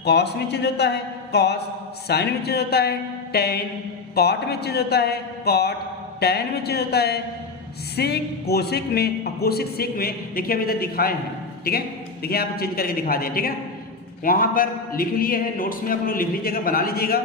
कॉस में चेंज होता है कॉस, साइन में चेंज होता है टेन, कॉट में चेंज होता है कॉट, टैन में चेंज होता है सेक, कोसेक में, और कोसेक सेक में देखिए हम इधर दिखाए हैं, ठीक है, देखिए यहाँ पे चेंज करके दिखा दिया, ठीक है, वहाँ पर लिख लिए हैं, नोट्स में आप लोग लिख लीजिएगा, बना लीजिएगा।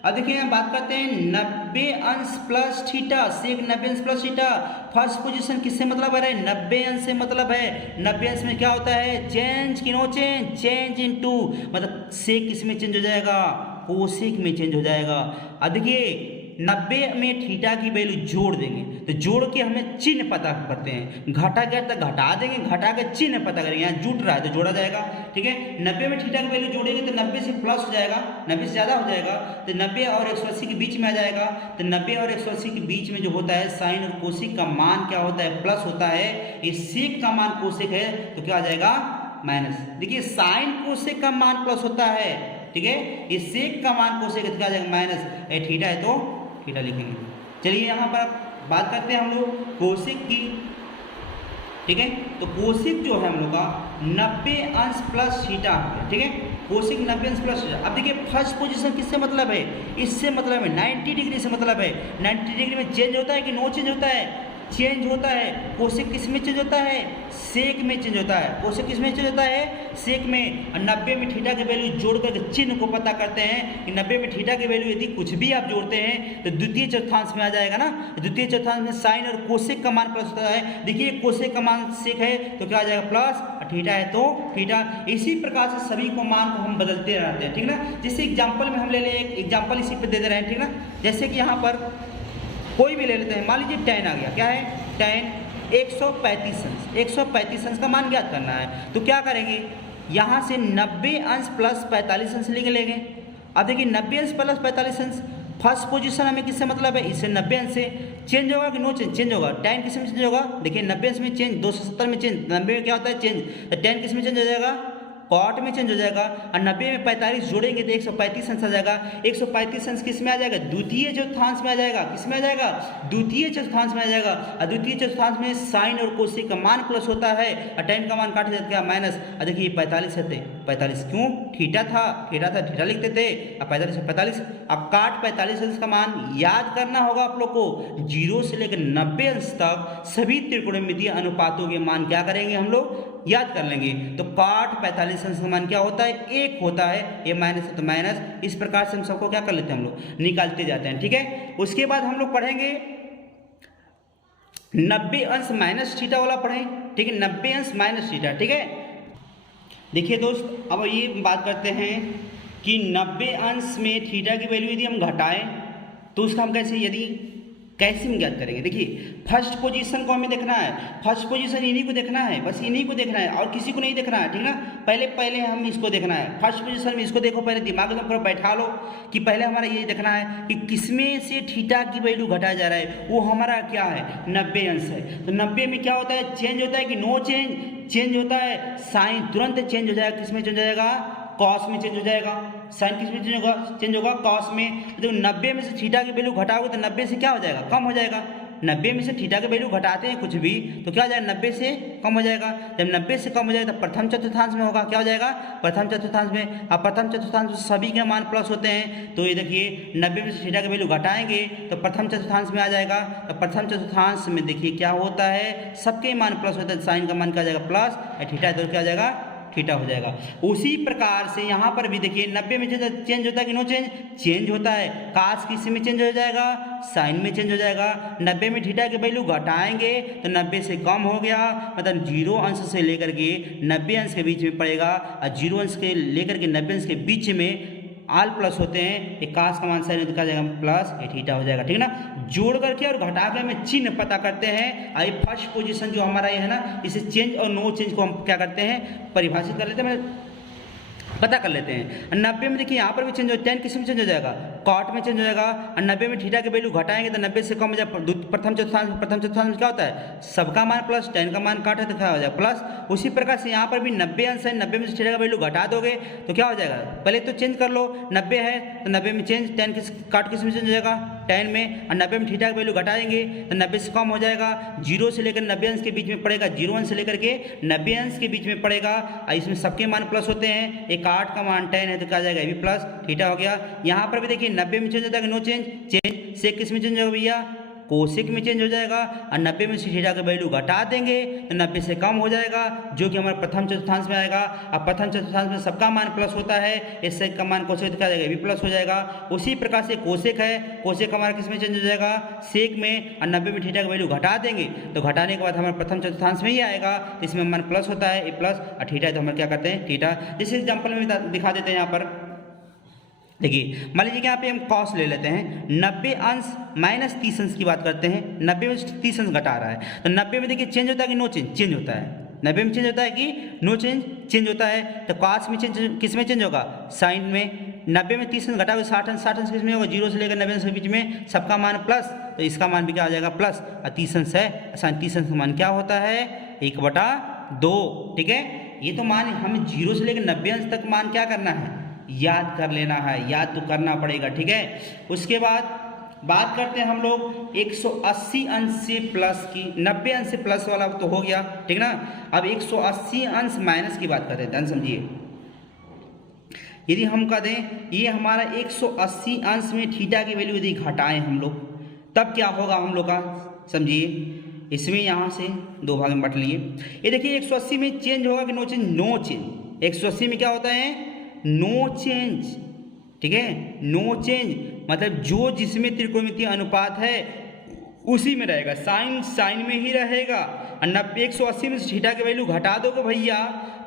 अब देखिए हम बात करते हैं 90 अंश प्लस थीटा, सेक 90 अंश प्लस थीटा। फर्स्ट पोजीशन किससे मतलब है? 90 अंश से मतलब है। 90 अंश में क्या होता है? चेंज की नो चेंज, चेंज इनटू, मतलब सेक किस में चेंज हो जाएगा? कोसेक में चेंज हो जाएगा। अब देखिए 90 में थीटा की वैल्यू जोड़ देंगे, तो जोड़ के हमें चिन्ह पता करते हैं, घटा गया तो घटा देंगे, घटा के चिन्ह पता करेंगे, यहाँ जुट रहा है तो जोड़ा जाएगा, ठीक है। 90 में थीटा की वैल्यू जोड़ेंगे तो 90 से प्लस हो जाएगा, 90 से ज़्यादा हो जाएगा, तो 90 और 180 के बीच में आ जाएगा, तो 90 और 180 के बीच में जो होता है साइन और कोसेक का मान क्या होता है? प्लस होता है। ये सेक का मान कोसेक है तो क्या आ जाएगा? माइनस। देखिए साइन कोसेक का मान प्लस होता है, ठीक है, ये सेक का मान कोसेक है तो क्या आ जाएगा? माइनस। ये थीटा है तो थीटा लिखेंगे। चलिए यहाँ पर बात करते हैं हम लोग कोसेक की, ठीक है, तो कोसेक जो है हम लोग का 90 अंश प्लस थीटा है, ठीक है, कोसेक 90 अंश प्लस थीटा। अब देखिए फर्स्ट पोजीशन किससे मतलब है? इससे मतलब है 90 डिग्री से मतलब है। 90 डिग्री में चेंज होता है कि नो चेंज होता है? चेंज होता है। कोसेक किस में चेंज होता है? सेक में चेंज होता है। कोसेक किस में चेंज होता है? सेक में। 90 में थीटा की वैल्यू जोड़ करके चिन्ह को पता करते हैं कि 90 में थीटा की वैल्यू यदि कुछ भी आप जोड़ते हैं तो द्वितीय चतुर्थांश में आ जाएगा ना। द्वितीय चतुर्थांश में साइन और कोसेक का मान प्लस होता है। देखिए कोसेक का मान सेक है तो क्या आ जाएगा? प्लस, और थीटा है तो थीटा। इसी प्रकार से सभी को मान को हम बदलते रहते हैं, ठीक ना। जैसे एग्जाम्पल में हम ले लें, एक एग्जाम्पल इसी पर दे दे रहे हैं, ठीक ना। जैसे कि यहाँ पर कोई भी ले लेते हैं, मान लीजिए टेन आ गया, क्या है? टेन 135 अंश, 135 अंश का मान ज्ञात करना है तो क्या करेंगे? यहाँ से 90 अंश प्लस 45 अंश लेके लेंगे। अब देखिए 90 अंश प्लस 45 अंश, फर्स्ट पोजीशन हमें किससे मतलब है? इससे 90 अंश से। चेंज होगा कि नो चेंज? चेंज होगा। टेन किस में चेंज होगा? देखिए 90 अंश में चेंज, 270 में चेंज, 90 में क्या होता है? चेंज। तो टेन किस में चेंज हो जाएगा? कॉट में चेंज हो जाएगा। और 90 में 45 जोड़ेंगे तो 135 अंश आ जाएगा। 135 अंश किस में आ जाएगा? द्वितीय चतुर्थांश में आ जाएगा। किस में आ जाएगा? द्वितीय चतुर्थांश में आ जाएगा। और द्वितीय चतुर्थांश में साइन और कोसेक का मान प्लस होता है और टेन का मान काट जाता है माइनस। और देखिए 45 है, 45 क्यों? थीटा था, थीटा लिखते थे, अब 45 है 45। अब काट 45 अंश का मान याद करना होगा आप लोग को। 0 से लेकर 90 अंश तक सभी त्रिकोणमितीय अनुपातों के मान क्या करेंगे? हम लोग याद कर लेंगे। तो काट 45 अंश का मान क्या होता है? 1 होता है। ये माइनस है तो माइनस। इस प्रकार से हम सबको क्या कर लेते हैं? हम लोग निकालते जाते हैं, ठीक है। उसके बाद हम लोग पढ़ेंगे 90 अंश माइनस थीटा वाला पढ़ें, ठीक है, 90 अंश माइनस थीटा, ठीक है। देखिए दोस्त, अब ये बात करते हैं कि 90 अंश में थीटा की वैल्यू यदि हम घटाएं तो उसका हम कैसे हम ज्ञात करेंगे? देखिए फर्स्ट पोजीशन को हमें देखना है, फर्स्ट पोजीशन इन्हीं को देखना है, बस इन्हीं को देखना है और किसी को नहीं देखना है, ठीक ना। पहले हम इसको देखना है। फर्स्ट पोजीशन में इसको देखो, पहले दिमाग में पूरा बैठा लो कि पहले हमारा ये देखना है कि किसमें से थीटा की वैल्यू घटाया जा रहा है। वो हमारा क्या है? 90 अंश है। तो 90 में क्या होता है? चेंज होता है कि नो चेंज? चेंज होता है। साइन तुरंत चेंज हो जाएगा। किसमें चेंज हो जाएगा? कॉस में चेंज हो जाएगा। साइन किस में चेंज होगा? चेंज होगा कॉस में। तो 90 में से थीटा की वैल्यू घटाओगे तो 90 से क्या हो जाएगा? कम हो जाएगा। 90 में से थीटा की वैल्यू घटाते हैं कुछ भी तो क्या हो जाएगा? 90 से कम हो जाएगा। जब 90 से कम हो जाएगा तो प्रथम चतुर्थांश में होगा। क्या हो जाएगा? प्रथम चतुर्थांश में। अब प्रथम चतुर्थांश में सभी के मान प्लस होते हैं तो ये देखिए 90 में से थीटा की वैल्यू घटाएंगे तो प्रथम चतुर्थांश में आ जाएगा। तो प्रथम चतुर्थांश में देखिए क्या होता है? सबके मान प्लस होता है। साइन का मान क्या आ जाएगा? प्लस, थीटा तो क्या आ जाएगा? थीटा हो जाएगा। उसी प्रकार से यहाँ पर भी देखिए 90 में चेंज होता है कि नो चेंज? चेंज होता है। कास किस में चेंज हो जाएगा? साइन में चेंज हो जाएगा। 90 में थीटा की वैल्यू घटाएंगे तो 90 से कम हो गया, मतलब 0 अंश से लेकर के 90 अंश के बीच में पड़ेगा और 0 अंश के लेकर के 90 अंश के बीच में आल प्लस होते हैं। एक कास का मान साइन निकल जाएगा प्लस, ये थीटा हो जाएगा, ठीक ना। जोड़ करके और घटा के हमें चिन्ह पता करते हैं। आई फर्स्ट पोजीशन जो हमारा ये है ना, इसे चेंज और नो चेंज को हम क्या करते हैं? परिभाषित कर लेते हैं, पता कर लेते हैं। 90 में देखिए यहाँ पर भी चेंज हो, 10 किस में चेंज हो जाएगा? कॉट में चेंज हो जाएगा। और 90 में थीटा की वैल्यू घटाएंगे तो 90 से कम हो जाएगा। प्रथम चतुर्थांश में क्या होता है? सबका मान प्लस, 10 का मान काट है तो क्या हो जाएगा? प्लस। उसी प्रकार से यहाँ पर भी 90 अंश है, 90 में से थीटा का वैल्यू घटा दोगे तो क्या हो जाएगा? पहले तो चेंज कर लो, 90 है तो 90 में चेंज, 10 किस काट किस में चेंज हो जाएगा? tan में, और 90 में थीटा की वैल्यू घटाएंगे तो 90 से कम हो जाएगा, 0 से लेकर 90 अंश के बीच में पड़ेगा, 0 अंश से लेकर के 90 अंश के बीच में पड़ेगा, और इसमें सबके मान प्लस होते हैं, एक 8 का मान tan है तो क्या आ जाएगा, ये भी प्लस थीटा हो गया। यहाँ पर भी देखिए 90 में चेंज होता है कि नो चेंज, सेक किस में चेंज होगा भैया, कोसेक में चेंज हो जाएगा, और 90 में से थीटा का वैल्यू घटा देंगे तो 90 से कम हो जाएगा, जो कि हमारे प्रथम चतुर्थांश में आएगा। अब प्रथम चतुर्थांश में सबका मान प्लस होता है, इस सेक का मान कोसेक क्या जाएगा, भी प्लस हो जाएगा। उसी प्रकार से कोसेक है, कोसेक हमारा किस में चेंज हो जाएगा, सेक में, और 90 में थीटा का वैल्यू घटा देंगे तो घटाने के बाद हमारे प्रथम चतुर्थांश में ही आएगा, तो इसमें मान प्लस होता है, ये प्लस, और थीटा है तो हम क्या करते हैं, थीटा। इस एग्जाम्पल में भी दिखा देते हैं। यहाँ पर देखिए मान लीजिए कि यहाँ पे हम कॉस ले लेते हैं, 90 अंश माइनस 30 अंश की बात करते हैं, 90 में 30 अंश घटा रहा है, तो 90 में देखिए चेंज होता है कि नो चेंज, चेंज होता है, 90 में चेंज होता है कि नो चेंज, चेंज होता है। तो कॉस में चेंज किस में चेंज होगा, साइन में, 90 में 30 अंश घटा हुआ 60 अंश किस में होगा, 0 से लेकर 90 अंश के बीच में सबका मान प्लस, तो इसका मान भी क्या आ जाएगा प्लस, और 30 अंश है, 30 अंश का मान क्या होता है, 1/2। ठीक है, ये तो मान हमें 0 से लेकर 90 अंश तक मान क्या करना है, याद कर लेना है, याद तो करना पड़ेगा। ठीक है, उसके बाद बात करते हैं हम लोग 180 अंश से प्लस की, 90 अंश से प्लस वाला तो हो गया, ठीक ना। अब 180 अंश माइनस की बात करते हैं, ध्यान समझिए। यदि हम कह दें ये हमारा 180 अंश में थीटा की वैल्यू यदि घटाएं हम लोग, तब क्या होगा हम लोग का, समझिए। इसमें यहाँ से दो भाग में बांट लिए, ये देखिए 180 में चेंज होगा कि नो चेंज, नो चेंज। 180 में क्या होता है, नो चेंज, ठीक है, नो चेंज मतलब जो जिसमें त्रिकोणमितीय अनुपात है उसी में रहेगा, साइन साइन में ही रहेगा। 180 में थीटा की वैल्यू घटा दोगे भैया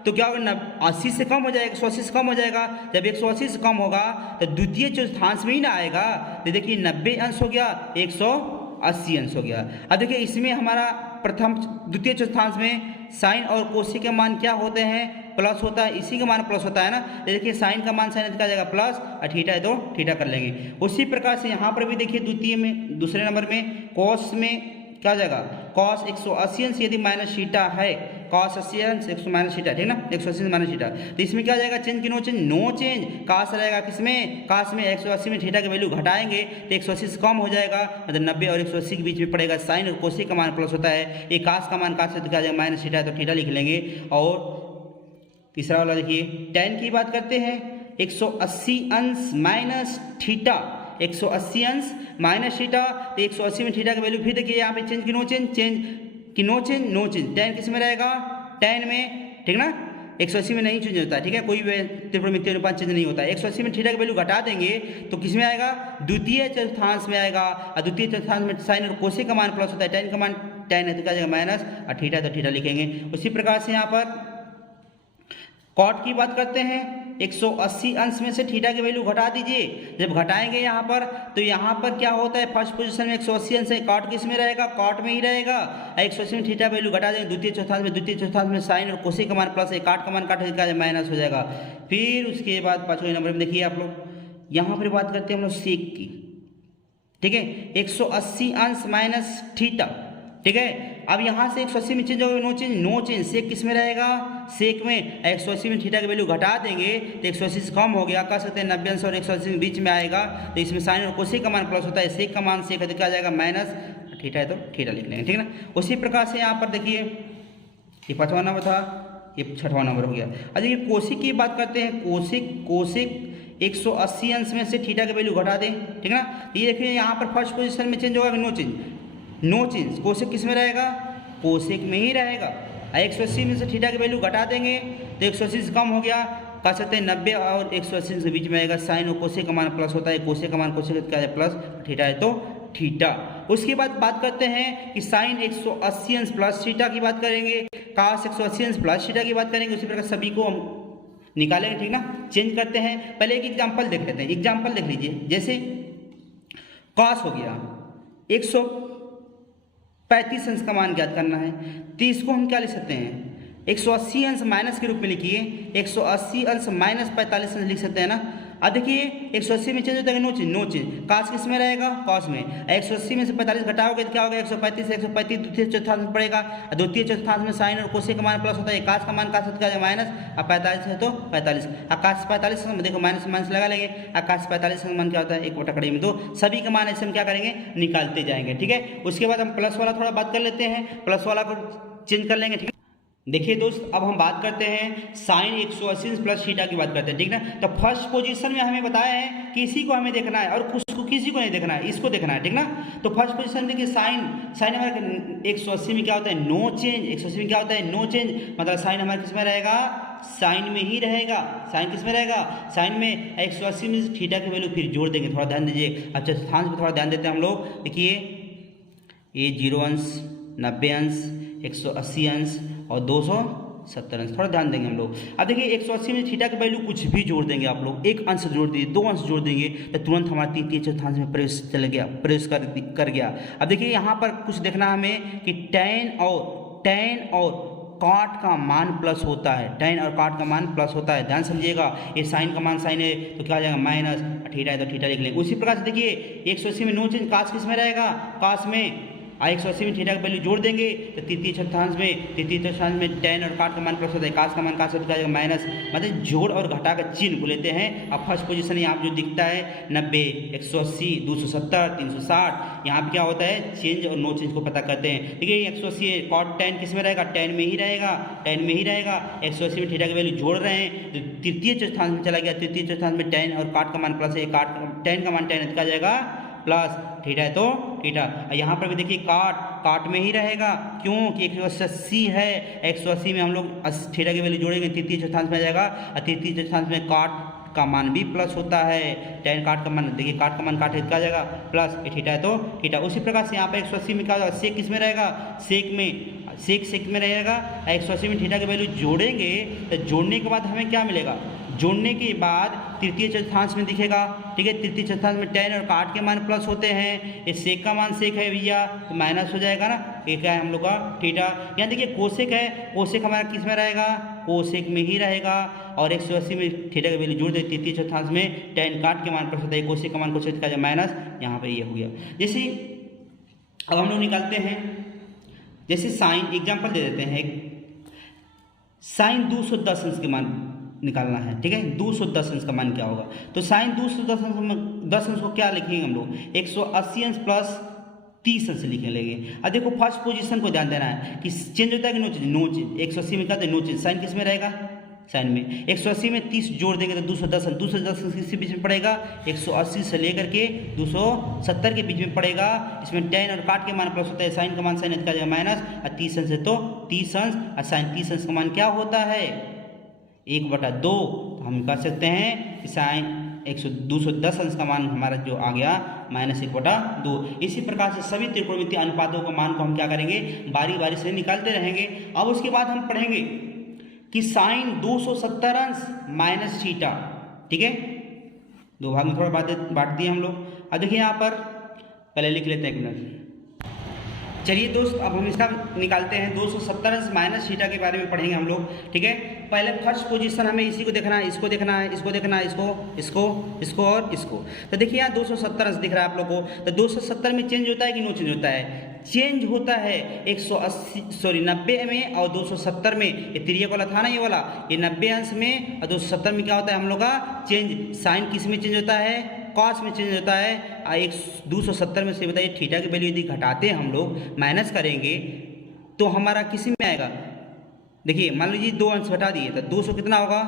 तो क्या होगा, 80 से कम हो जाएगा, 180 से कम हो जाएगा। जब 180 से कम होगा तो द्वितीय चतुर्थांश में ही ना आएगा, तो देखिए 90 अंश हो गया, 180 अंश हो गया। अब देखिए इसमें हमारा प्रथम द्वितीय चतुर्थांश में साइन और कोसेक के मान क्या होते हैं, प्लस होता है, इसी का मान प्लस होता है ना। देखिए साइन का मान साइन का जाएगा प्लस, और थीटा है तो थीटा कर लेंगे। उसी प्रकार से यहाँ पर भी देखिए द्वितीय में, दूसरे नंबर में कॉस में क्या जाएगा, कॉस 180 अंश यदि माइनस थीटा है, कॉस 80 अंश 100 माइनस थीटा, ठीक ना, 180 माइनस थीटा, तो इसमें क्या जाएगा, चेंज की नो चेंज, नो चेंज। कास रहेगा किसमें, कास में 180 में थीटा की वैल्यू घटाएंगे तो 180 से कम हो जाएगा, मतलब 90 और 180 के बीच में पड़ेगा। साइन और कोसेक का मान प्लस होता है, ये कास का मान कास से क्या जाएगा माइनस थीटा है तो थीटा लिख लेंगे। और तीसरा वाला देखिए tan की बात करते हैं, 180 अंश माइनस थीटा, 180 अंश माइनस थीटा, तो 180 में थीटा की वैल्यू फिर देखिए यहाँ पे चेंज की नो चेंज, चेंज की no change, no change. tan किस में रहेगा, tan में, ठीक ना, 180 में नहीं चेंज होता है, ठीक है, कोई भी त्रिकोणमितीय अनुपात चेंज नहीं होता है। 180 में थीटा की वैल्यू घटा देंगे तो किस में आएगा, द्वितीय चतुर्थांश में आएगा, और द्वितीय चतुर्थांश में साइन और कोसेक का मान प्लस होता है, tan का मान tan है तो क्या जाएगा माइनस, और थीटा है तो थीटा लिखेंगे। उसी प्रकार से यहाँ पर कॉट की बात करते हैं, 180 अंश में से थीटा की वैल्यू घटा दीजिए। जब घटाएंगे यहाँ पर तो यहाँ पर क्या होता है, फर्स्ट पोजीशन में 180 अंश है, कॉट किस में रहेगा, कॉट में ही रहेगा। 180 में थीटा वैल्यू घटा देंगे, द्वितीय चौथांश में, द्वितीय चौथांश में साइन और कोसेक का मान प्लस है, काट का मान काट माइनस हो जाएगा। फिर उसके बाद पाँचवें नंबर में देखिए आप लोग, यहाँ पर बात करते हैं हम लोग सेक की, ठीक है, 180 अंश माइनस थीटा, ठीक है। अब यहाँ से 180 में चेंज होगा, नो चेंज, नो चेंज। सेक किस में रहेगा, सेक में 180 में थीटा की वैल्यू घटा देंगे तो 180 से कम हो गया, कह सकते हैं 90 अंश और 180 के बीच में आएगा, तो इसमें साइन और कोसेक का मान प्लस होता है, सेक का मान सेक है तो क्या जाएगा माइनस, थीटा है तो थीटा लिख लेंगे, ठीक है ना। उसी प्रकार से यहाँ पर देखिए ये पाँचवा नंबर था, ये छठवां नंबर हो गया। अब देखिए कोसेक की बात करते हैं, कोसेक 180 अंश में से थीटा की वैल्यू घटा दें, ठीक है ना। ये देखिए यहाँ पर फर्स्ट पोजीशन में चेंज होगा, no change, no change. Cosec किस में रहेगा, कोसेक में ही रहेगा। 180 में से थीटा की वैल्यू घटा देंगे तो 180 से कम हो गया, कह सकते हैं 90 और 180 के बीच में आएगा, साइन और कोसेक का मान प्लस होता है, कोसेक का मान कोसेक क्या है प्लस, थीटा है तो थीटा। उसके बाद बात करते हैं कि साइन 180 अंश प्लस थीटा की बात करेंगे, कास 180 अंश प्लस थीटा की बात करेंगे। उसी प्रकार सभी को हम निकालेंगे, ठीक ना। चेंज करते हैं, पहले एक एग्जाम्पल देख लेते हैं। एग्जाम्पल देख लीजिए, जैसे कॉस हो गया 135 अंश का मान ज्ञात करना है, तो इसको हम क्या लिख सकते हैं, 180 अंश माइनस के रूप में लिखिए, 180 अंश माइनस 45 अंश लिख सकते हैं ना। अब देखिए 180 में चेंज होता है नो चेंज, नो चेंज। काश किस में रहेगा, कॉस में। 180 में से 45 घटाओगे तो क्या होगा, 135 से 135 द्वितीय चतुर्थांश में पड़ेगा। द्वितीय चतुर्थांश में साइन और कोसेक का मान प्लस होता है, काश का मान काश होता है माइनस, अब 45 है तो 45, आकाश 45 देखो माइनस माइनस लगा लेंगे, आकाश 45 का मान क्या होता है 1/2 सभी का मान ऐसे हम क्या करेंगे निकालते जाएंगे, ठीक है। उसके बाद हम प्लस वाला थोड़ा बात कर लेते हैं, प्लस वाला को चेंज कर लेंगे, ठीक है। देखिए दोस्त अब हम बात करते हैं साइन 180 प्लस थीटा की बात करते हैं, ठीक ना। तो फर्स्ट पोजीशन में हमें बताया है कि इसी को हमें देखना है और उसको किसी को नहीं देखना है, इसको देखना है, ठीक ना। तो फर्स्ट पोजीशन देखिए साइन हमारे 180 में क्या होता है नो चेंज, 180 में क्या होता है नो चेंज, मतलब साइन हमारे किस में रहेगा, साइन में ही रहेगा। साइन किस में रहेगा, साइन में। 180 में थीटा की वैल्यू फिर जोड़ देंगे, थोड़ा ध्यान दीजिए। अच्छा चतुर्थांश पर थोड़ा ध्यान देते हैं हम लोग। देखिए ये 0 अंश, 90 अंश, 180 अंश और 270 अंश, थोड़ा ध्यान देंगे हम लोग। अब देखिए 180 में थीटा की वैल्यू कुछ भी जोड़ देंगे आप लोग, एक अंश जोड़ दिए, 2 अंश जोड़ देंगे तो तुरंत हमारा तृतीय चतुर्थांश में प्रवेश चल गया, प्रवेश कर गया। अब देखिए यहाँ पर कुछ देखना हमें कि tan और काट का मान प्लस होता है, tan और काट का मान प्लस होता है, ध्यान समझिएगा। ये साइन का मान साइन है तो क्या हो जाएगा माइनस, थीटा है तो थीटा लिख लेंगे। उसी प्रकार से देखिए 180 में नो चेंज, काश किस में रहेगा, काश में। 180 में थीटा की वैल्यू जोड़ देंगे तो तृतीय चतुर्थांश में tan और काट का मान प्लस होता है, काश का मान काश होता है माइनस, मतलब जोड़ और घटा का चिन्ह को लेते हैं। अब फर्स्ट पोजीशन यहाँ पर जो दिखता है 90, 180, 270, 360, यहाँ पे क्या होता है चेंज और नो चेंज को पता करते हैं। देखिए 180 कॉट tan किस में रहेगा, tan में ही रहेगा, tan में ही रहेगा। 180 में थीटा की वैल्यू जोड़ रहे हैं तो तृतीय चतुर्थांश में चला गया, तृतीय चतुर्थांश में tan और काट का मान प्लस है, tan का मान tan कितना जाएगा प्लस, थीटा है तो थीटा। यहाँ पर भी देखिए काट में ही रहेगा, क्यों कि 180 है, 180 में हम लोग थीटा की वैल्यू जोड़ेंगे तृतीय चतुर्थांश में आ जाएगा, और तृतीय चतुर्थांश में काट का मान भी प्लस होता है, tan काट का मान देखिए काट का मान काट कितना आ जाएगा प्लस, थीटा है तो थीटा। उसी प्रकार से यहाँ पर 180 में क्या होगा, सेक किस में रहेगा, सेक में रहेगा। 180 में थीटा की वैल्यू जोड़ेंगे तो जोड़ने के बाद हमें क्या मिलेगा, जोड़ने के बाद तृतीय चतुर्थांश में दिखेगा, ठीक है। तृतीय चतुर्थांश में tan और काट के मान प्लस होते हैं, ये सेक का मान सेक है भैया तो माइनस हो जाएगा ना, ये क्या है हम लोग का थीटा। यहाँ देखिए कोसेक है, कोसेक हमारा किस में रहेगा, कोसेक में ही रहेगा। और 180 में थीटा की वैल्यू जोड़ दे तृतीय चतुर्थांश में tan काट के मान प्लस होता है, कोसेक का मान कोसेक का माइनस, यहाँ पे ये हो गया। जैसे अब हम लोग निकालते हैं, जैसे साइन एग्जाम्पल दे देते हैं, साइन 210 अंश के मान निकालना है, ठीक है। 210 अंश का मान क्या होगा, तो साइन 210 अंश को क्या लिखेंगे हम लोग, 180 अंश प्लस 30 अंश लिख लेंगे। अब देखो फर्स्ट पोजीशन को ध्यान देना है कि चेंज होता है कि नो चेंज, नो चेंज। 180 में क्या होता है नो चेंज, साइन किस में रहेगा, साइन में। 180 में 30 जोड़ देंगे तो 210 किसी बीच में पड़ेगा, 180 से लेकर के 270 के बीच में पड़ेगा। इसमें tan और काट के मान प्लस होता है, साइन का मान साइन का जाएगा माइनस, और 30 अंश है तो 30 अंश, और साइन 30 अंश का मान क्या होता है 1/2। तो हम कर सकते हैं कि साइन 210 अंश का मान हमारा जो आ गया -1/2। इसी प्रकार से सभी त्रिकोणमितीय अनुपातों का मान को हम क्या करेंगे बारी बारी से निकालते रहेंगे। अब उसके बाद हम पढ़ेंगे कि साइन 270 अंश माइनस थीटा, ठीक है, दो भाग में थोड़ा बांट दिए हम लोग। अब देखिए यहाँ पर पहले लिख लेते हैं एक मिनट। चलिए दोस्त अब हम इसका निकालते हैं, 270 अंश माइनस थीटा के बारे में पढ़ेंगे हम लोग, ठीक है। पहले फर्स्ट पोजीशन हमें इसी को देखना है, इसको देखना है, इसको देखना है, इसको और इसको। तो देखिए यहाँ 270 अंश दिख रहा है आप लोग को, तो 270 में चेंज होता है कि नो चेंज होता है, चेंज होता है 90 में और 270 में। ये तिरियक वाला था ना, ये वाला, ये 90 अंश में और 270 में क्या होता है हम लोग का चेंज। साइन किस में चेंज होता है, कॉस में चेंज होता है। 270 में से बताइए थीटा की वैल्यू यदि घटाते हैं हम लोग, माइनस करेंगे तो हमारा किसी में आएगा, देखिए मान लीजिए 2 अंश घटा दिए तो 200 कितना होगा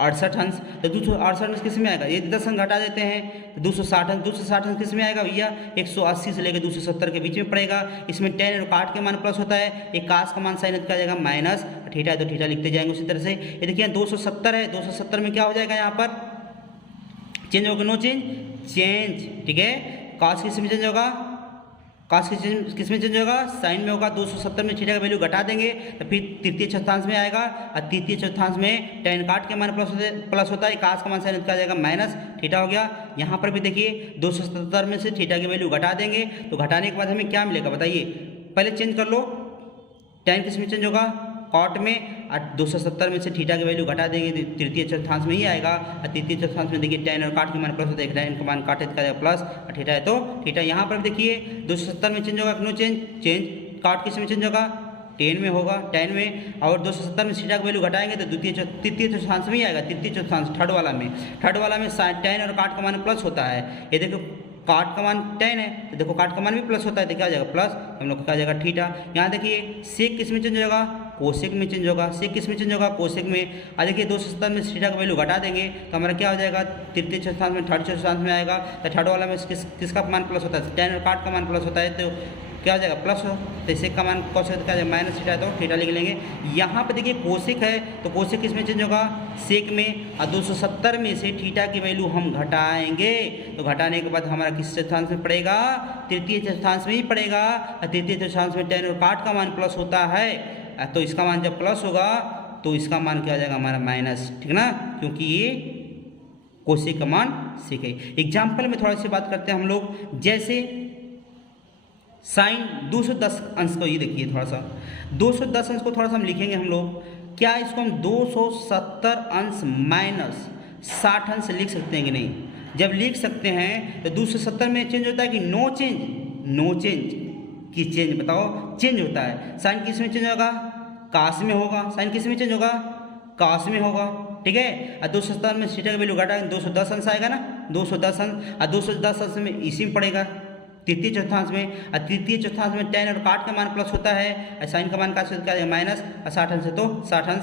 68 अंश, तो 268 अंश किस में आएगा, ये 10 अंश घटा देते हैं तो 260 अंश। 260 अंश किस में आएगा भैया 180 से लेकर 270 के बीच में पड़ेगा। इसमें tan और काट के मान प्लस होता है, एक कास का मान साइन का जाएगा माइनस, थीटा है तो थीटा लिखते जाएंगे उसी तरह से। ये देखिए 270 है, 270 में क्या हो जाएगा यहाँ पर चेंज होगा नो चेंज, ठीक है। कास किस में चेंज होगा, कास किस में चेंज होगा साइन में होगा। 270 में थीटा का वैल्यू घटा देंगे तो फिर तृतीय चतुर्थांश में आएगा, और तृतीय चतुर्थांश में tan काट के मान प्लस होता है, कास का मान साइन का जाएगा माइनस, थीटा हो गया। यहाँ पर भी देखिए 270 में से थीटा की वैल्यू घटा देंगे तो घटाने के बाद हमें क्या मिलेगा बताइए, पहले चेंज कर लो, tan किस में चेंज होगा कॉट में, 270 में से थीटा की वैल्यू घटा देंगे तो तृतीय चतुर्थांश में ही आएगा। और तृतीय चतुर्थांश में देखिए tan और काट के मान प्लस होता है, tan का मान काटे तो जाएगा प्लस, और थीटा है तो थीटा। यहाँ पर देखिए 270 में चेंज होगा, क्यों चेंज काट किस में चेंज होगा, tan में होगा, tan में। और 270 में थीटा की वैल्यू घटाएंगे तो तृतीय चतुर्थांश में ही आएगा, तृतीय चतुर्थांश थर्ड वाला में tan और काट का मान प्लस होता है। ये देखो काट का मान tan है तो देखो काट का मान भी प्लस होता है तो क्या आ जाएगा प्लस, हम लोग क्या आ जाएगा थीटा। यहाँ देखिए सेक किस में चेंज होगा, कोसेक में चेंज होगा, सेक किस में चेंज होगा, कोसेक में। और देखिए 270 में थीटा का वैल्यू घटा देंगे तो हमारा क्या हो जाएगा, तृतीय चतुर्थांश में थर्ड चतुर्थांश में आएगा। तो थर्ड वाला में किसका मान प्लस होता है, tan और काट का मान प्लस होता है तो क्या हो जाएगा प्लस हो, तो सेक का मान कोसेक क्या जाएगा माइनस थीटा, तो थीटा लिख लेंगे। यहाँ पे देखिए कोसेक है तो कोसेक किस में चेंज होगा, सेक में। और 270 में से थीटा की वैल्यू हम घटाएंगे तो घटाने के बाद हमारा किस चतुर्थांश में पड़ेगा, तृतीय चतुर्थांश में ही पड़ेगा। और तृतीय चतुर्थांश में tan और काट का मान प्लस होता है तो इसका मान जब प्लस होगा तो इसका मान क्या हो जाएगा हमारा माइनस, ठीक ना, क्योंकि ये कोसेक का मान सेक है। एग्जाम्पल में थोड़ा सी बात करते हैं हम लोग, जैसे साइन 210 अंश को, ये देखिए थोड़ा सा 210 अंश को थोड़ा सा हम लिखेंगे हम लोग, क्या इसको हम 270 अंश माइनस 60 अंश लिख सकते हैं कि नहीं। जब लिख सकते हैं तो 270 में चेंज होता है कि नो चेंज की चेंज, बताओ चेंज होता है। साइन किस में चेंज होगा, काश में होगा, साइन किस में चेंज होगा, काश में होगा, ठीक है। और 270 में थीटा का वैल्यू घटा 210 अंश आएगा ना, 210 अंश। और 210 अंश में इसी में पड़ेगा तृतीय चतुर्थांश में। और तृतीय चतुर्थांश में tan और काट का मान प्लस होता है और साइन का मान का क्या है माइनस, और 60 अंश है तो 60 अंश।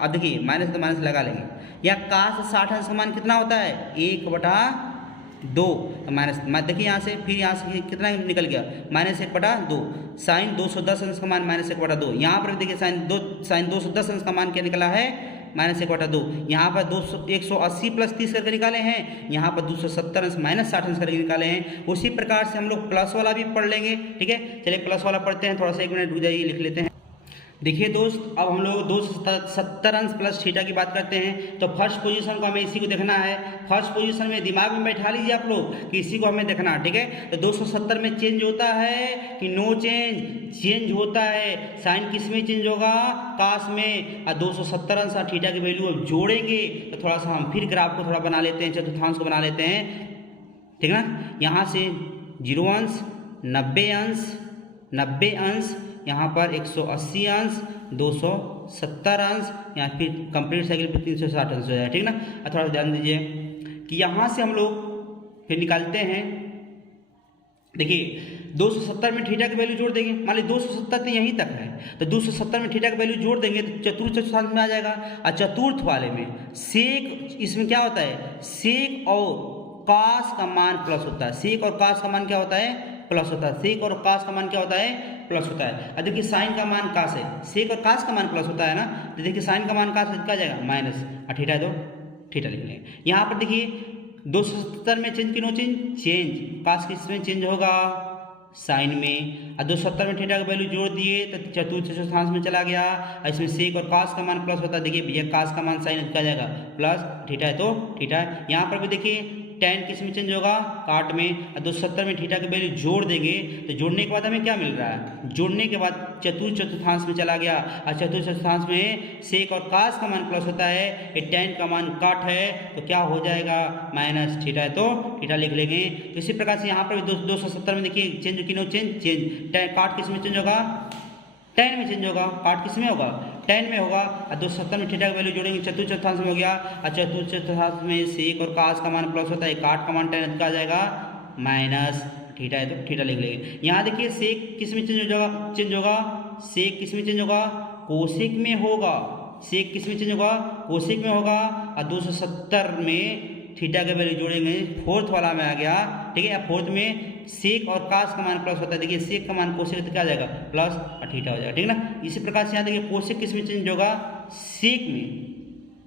अब देखिए माइनस तो माइनस लगा लेंगे, या काश 60 अंश का मान कितना होता है 1/2, माइनस देखिए यहाँ से, फिर यहाँ से कितना निकल गया माइनस 1/2। साइन 210 अंश का मान माइनस 1/2। यहाँ पर देखिए साइन 210 अंश का मान क्या निकला है माइनस 1/2। यहाँ पर 180 प्लस 30 करके निकाले हैं, यहाँ पर 270 अंश माइनस 60 अंश करके निकाले हैं। उसी प्रकार से हम लोग प्लस वाला भी पढ़ लेंगे, ठीक है। चलिए प्लस वाला पढ़ते हैं, थोड़ा सा 1 मिनट रुक जाइए, लिख लेते हैं। देखिए दोस्त, अब हम लोग 270 अंश प्लस थीटा की बात करते हैं तो फर्स्ट पोजीशन को हमें इसी को देखना है। फर्स्ट पोजीशन में दिमाग में बैठा लीजिए आप लोग कि इसी को हमें देखना है, ठीक है। तो 270 में चेंज होता है कि नो चेंज होता है। साइन किस में चेंज होगा, काश में। और 270 अंश और थीटा की वैल्यू अब जोड़ेंगे तो थोड़ा सा हम फिर ग्राफ को थोड़ा बना लेते हैं, चतुर्थांश को बना लेते हैं, ठीक है ना। यहाँ से 0 अंश, 90 अंश, यहाँ पर 180 अंश, 270 अंश, यहाँ फिर कंप्लीट साइकिल पर 360 अंश हो जाएगा, ठीक ना। थोड़ा ध्यान दीजिए कि यहाँ से हम लोग फिर निकालते हैं। देखिए 270 में थीटा की वैल्यू जोड़ देंगे, मान लीजिए 270 तो यहीं तक है तो 270 में थीटा की वैल्यू जोड़ देंगे तो चतुर्थ चतुर्थांश में आ जाएगा। और चतुर्थ वाले में सेक, इसमें क्या होता है, सेक और काश का मान प्लस होता है। सेक और काश का मान क्या होता है, प्लस होता है। सेक और काश का मान क्या होता है, प्लस होता है। अब देखिए साइन का मान काश है, सेक और काश का मान प्लस होता है ना, तो देखिए साइन का मान काश क्या जाएगा माइनस, और थीटा दो थीटा लिख लेंगे। यहाँ पर देखिए 270 में चेंज की नो चेंज, काश किस में चेंज होगा, साइन में। और 270 में थीटा का वैल्यू जोड़ दिए तो चतुर्थ चतुर्थांश में चला गया। इसमें सेक और काश का मान प्लस होता है, देखिए भैया काश का मान साइन क्या जाएगा प्लस, थीटा है तो थीटा। यहाँ पर भी देखिए tan किस में चेंज होगा, काट में। और 270 में थीटा की वैल्यू जोड़ देंगे तो जोड़ने के बाद हमें क्या मिल रहा है, जोड़ने के बाद चतुर्थ चतुर्थांश में चला गया। और चतुर्थ चतुर्थांश में सेक और काश का मान प्लस होता है, ये tan का मान काट है तो क्या हो जाएगा माइनस, थीटा है तो थीटा लिख लेंगे। तो इसी प्रकार से यहाँ पर 270 में देखिए चेंज की नो चेंज, काट किस में चेंज होगा, tan में चेंज होगा, काट किस में होगा, tan में होगा। और 270 में थीटा की वैल्यू जोड़ेंगे, चतुर्थ चतुर्थांश में हो गया। और चतुर्थ चतुर्थांश में सेक और काश का मान प्लस होता है, काट का मान tan का आ जाएगा माइनस, थीटा है तो थीटा लिख लेंगे। यहाँ देखिए सेक किस में चेंज होगा, सेक किस में चेंज होगा, कोसेक में होगा। सेक किस में चेंज होगा, कोसेक में होगा। और 270 में थीटा के वैल्यू जोड़ेंगे, फोर्थ वाला में आ गया, ठीक है। फोर्थ में सेक और काश का मान प्लस होता है, देखिए सेक का मान कोसेक तो क्या आ जाएगा प्लस, और थीटा हो जाएगा, ठीक ना। इसी प्रकार से यहाँ देखिए कोसेक किस में चेंज होगा, सेक में।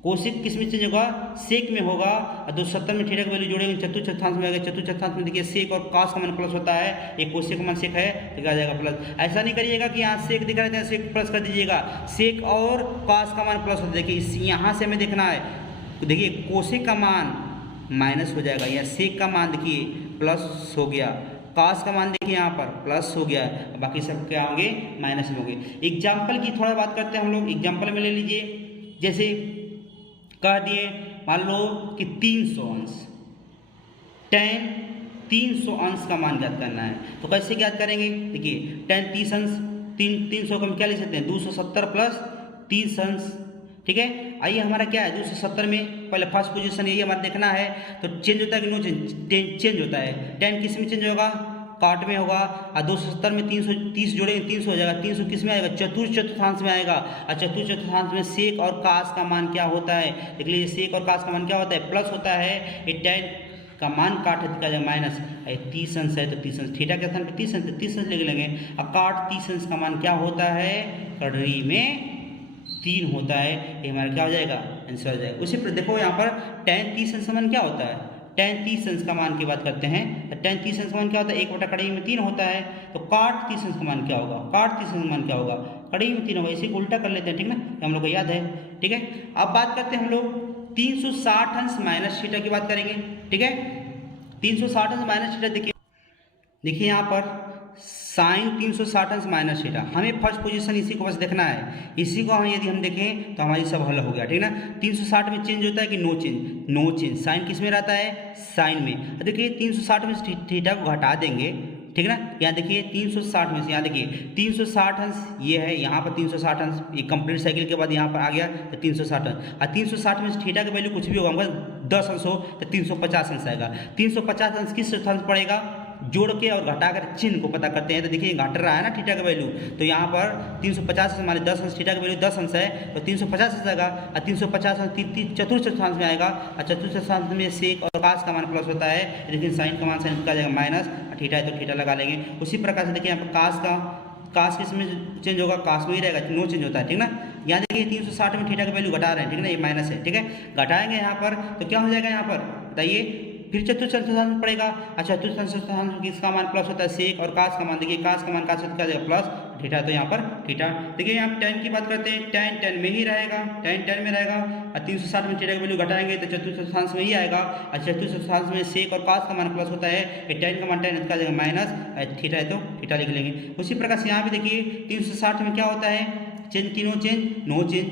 कोसेक किस में चेंज होगा, सेक में होगा। और 270 में थीटा की वैल्यू जोड़ेंगे, चतुर्थ चतुर्थांश में आ गया। चतुर्थ चतुर्थांश में देखिए सेक और काश का मान प्लस होता है, ये कोसेक का मान सेक है तो क्या आ जाएगा प्लस। ऐसा नहीं करिएगा कि यहाँ सेक दिख रहा है सेक प्लस कर दीजिएगा, सेक और काश का मान प्लस होता है। देखिए यहाँ से हमें देखना है, तो देखिए कोसेक का मान माइनस हो जाएगा, या सेक का मान देखिए प्लस हो गया, कास का मान देखिए यहाँ पर प्लस हो गया है, बाकी सब क्या होंगे माइनस में होंगे। एग्जाम्पल की थोड़ा बात करते हैं हम लोग। एग्जाम्पल में ले लीजिए, जैसे कह दिए मान लो कि 300 अंश, tan 300 अंश का मान ज्ञात करना है। तो कैसे ज्ञात करेंगे, देखिए tan 30 अंश 300 को हम क्या लिख सकते हैं 270 प्लस 30 अंश, ठीक है। आइए हमारा क्या है 270 में पहले फर्स्ट पोजीशन यही हमारा देखना है। तो चेंज होता है कि नो चेंज, चेंज होता है। tan किस में चेंज होगा, काट में होगा, और 270 में 330 जोड़ेंगे 300 हो जाएगा। 300 किस में आएगा, चतुर्थांश में आएगा, और चतुर्थांश में सेक और कास का मान क्या होता है, देख लीजिए सेक और कास का मान क्या होता है प्लस होता है। ये tan का मान काट है तो माइनस, 30 अंश है तो 30 अंश, थीटा के स्थान पे 30 अंश तो 30 अंश लिख लेंगे। और काट 30 अंश का मान क्या होता है, कड़ी में 3 होता है, ये हमारा क्या हो जाएगा आंसर हो जाएगा। उसी पर देखो यहाँ पर tan 30 अंश का मान क्या होता है, tan 30 अंश का मान की बात करते हैं तो tan 30 अंश का मान क्या होता है 1 कड़ी में 3 होता है। तो काट 30 अंश का मान क्या होगा, काट 30 अंश का मान क्या होगा, कड़ी में 3 होगा। इसी को उल्टा कर लेते हैं, ठीक ना, हम लोग को याद है, ठीक है। अब बात करते हैं हम लोग 360 अंश माइनस थीटा की बात करेंगे, ठीक है। 360 अंश माइनस थीटा देखिए यहाँ पर साइन 360 अंश माइनस थीटा, हमें फर्स्ट पोजीशन इसी को बस देखना है। इसी को हम यदि हम देखें तो हमारी सब हल हो गया, ठीक ना। 360 में चेंज होता है कि no change, no change. Sine किस में रहता है, साइन में। देखिए 360 में थीटा को घटा देंगे, ठीक ना। यहाँ देखिए 360 में से यहाँ देखिए 360 अंश ये है, यहाँ पर 360 अंश, ये कंप्लीट साइकिल के बाद यहाँ पर आ गया तो 360 अंश। और 360 में से थीटा का वैल्यू कुछ भी होगा, हमको 10 अंश हो तो 350 अंश आएगा। 350 अंश किस स्थान पर पड़ेगा, जोड़ के और घटाकर चिन्ह को पता करते हैं। तो देखिए घट रहा है ना थीटा का वैल्यू, तो यहाँ पर 350 अंश हमारे 10 अंश, थीटा का वैल्यू 10 अंश है तो 350 अंश आएगा। और 350 अंश चतुर्थांश में आएगा, और चतुर्थांश में सेक और कास का मान प्लस होता है, लेकिन साइन का मान साइन का जाएगा माइनस, और थीटा है तो थीटा लगा लेंगे। उसी प्रकार से देखिए यहाँ पर कास किस में चेंज होगा, कास में ही रहेगा, नो चेंज होता है, ठीक ना। यहाँ देखिए 360 में थीटा का वैल्यू घटा रहे हैं, ठीक ना, ये माइनस है, ठीक है। घटाएंगे यहाँ पर तो क्या हो जाएगा, यहाँ पर बताइए फिर चतुर्थांश में पड़ेगा। अच्छा चतुर्थांश किसका मान प्लस होता है, सेक और कास का मान, देखिए कास का मान कास क्या जाएगा प्लस, थीटा तो यहाँ पर थीटा। देखिए यहाँ पर tan की बात करते हैं, tan में ही रहेगा, tan में रहेगा। और 360 में थीटा की वैल्यू घटाएंगे तो चतुर्थांश में ही आएगा, और चतुर्थांश में सेक और कास का मान प्लस होता है, tan का मान tan इसका जाएगा माइनस, थीटा है तो थीटा लिख लेंगे। उसी प्रकार से यहाँ भी देखिए 360 में क्या होता है, चेंज की no change, no change.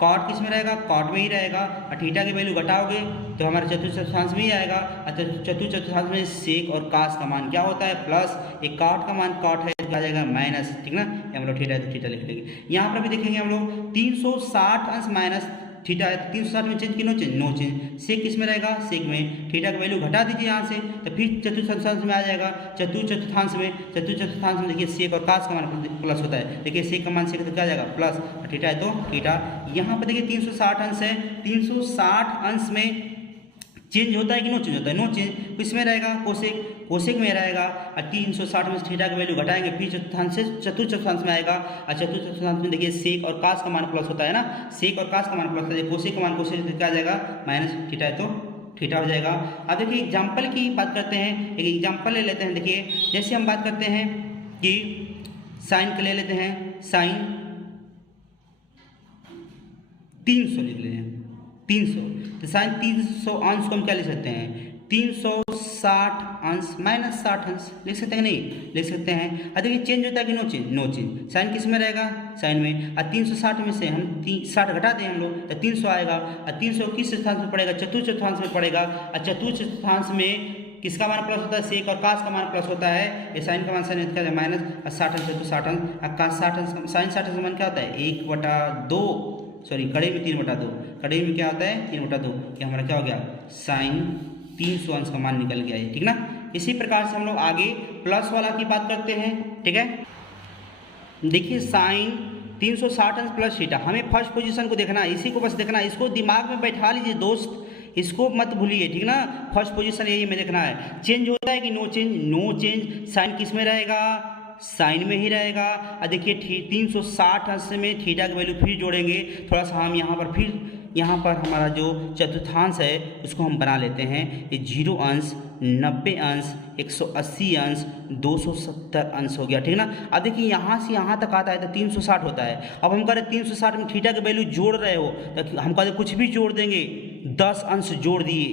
Cot किस में रहेगा, कॉट में ही रहेगा, और थीटा की वैल्यू घटाओगे तो हमारे चतुर्थांश में ही आएगा। चतुर्थांश में सेक और कास का मान क्या होता है प्लस, एक कॉट का मान कॉट है तो आ जाएगा माइनस, ठीक ना। हम लोग थीटा है तो थीटा लिख लेंगे। यहाँ पर भी देखेंगे हम लोग 360 अंश माइनस थीटा है, 360 में चेंज की नो चेंज, नो चेंज। सेक किस में रहेगा, सेक में। थीटा का वैल्यू घटा दीजिए यहाँ से तो फिर चतुर्थांश में आ जाएगा, चतुर्थांश में देखिए सेक और कास का मान प्लस होता है, देखिए सेक का मान सेक तो क्या जाएगा प्लस, और थीटा है तो थीटा। यहाँ पर देखिए 360 अंश है, 360 अंश में चेंज होता है कि नो चेंज होता है, नो चेंज। किसमें रहेगा, कोसेक में रहेगा। और 360 में थीटा की वैल्यू घटाएंगे फिर चतुर्थांश में आएगा, और चतुर्थांश में देखिए सेक और कास का मान प्लस होता है ना, सेक और कास का मान प्लस होता है, कोसेक का मान कोसेक क्या आ जाएगा माइनस, थीटा है तो थीटा हो जाएगा। अब देखिए एग्जाम्पल की बात करते हैं, एक एग्जाम्पल ले लेते हैं। देखिए जैसे हम बात करते हैं कि साइन का ले लेते हैं, साइन 300 लिख लेते हैं, 300 तो साइन 300 अंश को हम क्या लिख सकते हैं, 360 अंश माइनस 60 अंश लिख सकते हैं, नहीं लिख सकते हैं। और देखिए चेंज होता है कि no change, no change. Sine किस में रहेगा, साइन में। और 360 में से हम 60 घटा दें हम लोग तो 300 आएगा। और 300 किस स्थान में पड़ेगा, चतुर्थांश में पड़ेगा। और चतुर्थांश में किसका मान प्लस होता है, सेक और कास का मान प्लस होता है, ये साइन का मान साइन का माइनस, और 60 अंश है तो 60 अंश। और कास 60 अंश, साइन 60 अंश का मान क्या होता है 1/2, सॉरी कड़ी में 3/2, कड़ी में क्या होता है 3/2, ये हमारा क्या हो गया साइन 300 अंश का मान निकल गया है, ठीक ना। इसी प्रकार से हम लोग आगे प्लस वाला की बात करते हैं, ठीक है। देखिए साइन 360 अंश प्लस थीटा, हमें फर्स्ट पोजीशन को देखना है, इसी को बस देखना है, इसको दिमाग में बैठा लीजिए दोस्त, इसको मत भूलिए, ठीक ना। फर्स्ट पोजीशन यही हमें देखना है। चेंज होता है कि no change, no change. Sine किस में रहेगा, साइन में ही रहेगा। और देखिए 360 अंश में थीटा की वैल्यू फिर जोड़ेंगे, थोड़ा सा हम यहाँ पर हमारा जो चतुर्थांश है उसको हम बना लेते हैं। ये 0 अंश, 90 अंश, 180 अंश, 270 अंश हो गया, ठीक ना। अब देखिए यहाँ से यहाँ तक आता है तो 360 होता है। अब हम कह रहे 360 में थीटा की वैल्यू जोड़ रहे हो तो हम कहते कुछ भी जोड़ देंगे, 10 अंश जोड़ दिए,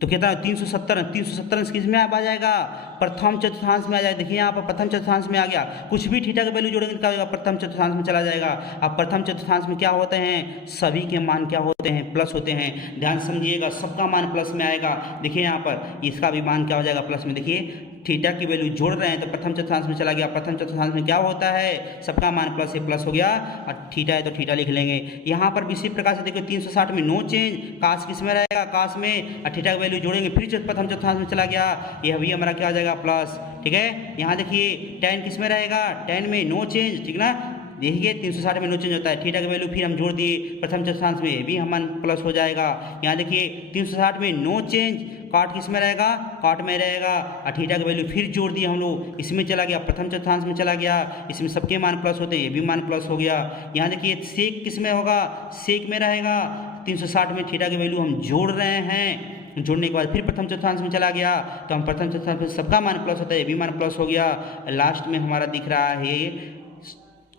तो कितना 370, 370 अंश किस में आ जाएगा, प्रथम चतुर्थांश में आ जाएगा। देखिए यहाँ पर प्रथम चतुर्थांश में आ गया, कुछ भी थीटा का वैल्यू जोड़ेंगे क्या होगा, प्रथम चतुर्थांश में चला जाएगा। अब प्रथम चतुर्थांश में क्या होते हैं, सभी के मान क्या होते हैं, प्लस होते हैं। ध्यान समझिएगा, सबका मान प्लस में आएगा। देखिए यहाँ पर इसका भी मान क्या हो जाएगा, प्लस में। देखिए थीटा की वैल्यू जोड़ रहे हैं तो प्रथम चतुर्थांश में चला गया, प्रथम चतुर्थांश में क्या होता है, सबका मान प्लस से प्लस हो गया, और थीटा है तो थीटा लिख लेंगे। यहाँ पर भी इसी प्रकार से देखो 360 में नो चेंज, काश किस में रहेगा, काश में, और थीटा की वैल्यू जोड़ेंगे फिर प्रथम चतुर्थांश में चला गया, यह भी हमारा क्या हो जाएगा, प्लस। ठीक है, यहाँ देखिए tan किस में रहेगा, tan में नो चेंज, ठीक ना। देखिए 360 में नो चेंज होता है, थीटा की वैल्यू फिर हम जोड़ दिए प्रथम चतुर्थांश में, भी हमारा प्लस हो जाएगा। यहाँ देखिए 360 में नो चेंज, काट किस में रहेगा, काट में रहेगा, और थीटा की वैल्यू फिर जोड़ दिए हम लोग, इसमें चला गया, प्रथम चतुर्थांश में चला गया, इसमें सबके मान प्लस होते हैं, ये भी मान प्लस हो गया। यहाँ देखिए सेक किस में होगा, सेक में रहेगा, 360 में थीटा की वैल्यू हम जोड़ रहे हैं, जोड़ने के बाद फिर प्रथम चतुर्थांश में चला गया, तो हम प्रथम चतुर्थांश में सबका मान प्लस होता है, ये भी मान प्लस हो गया। लास्ट में हमारा दिख रहा है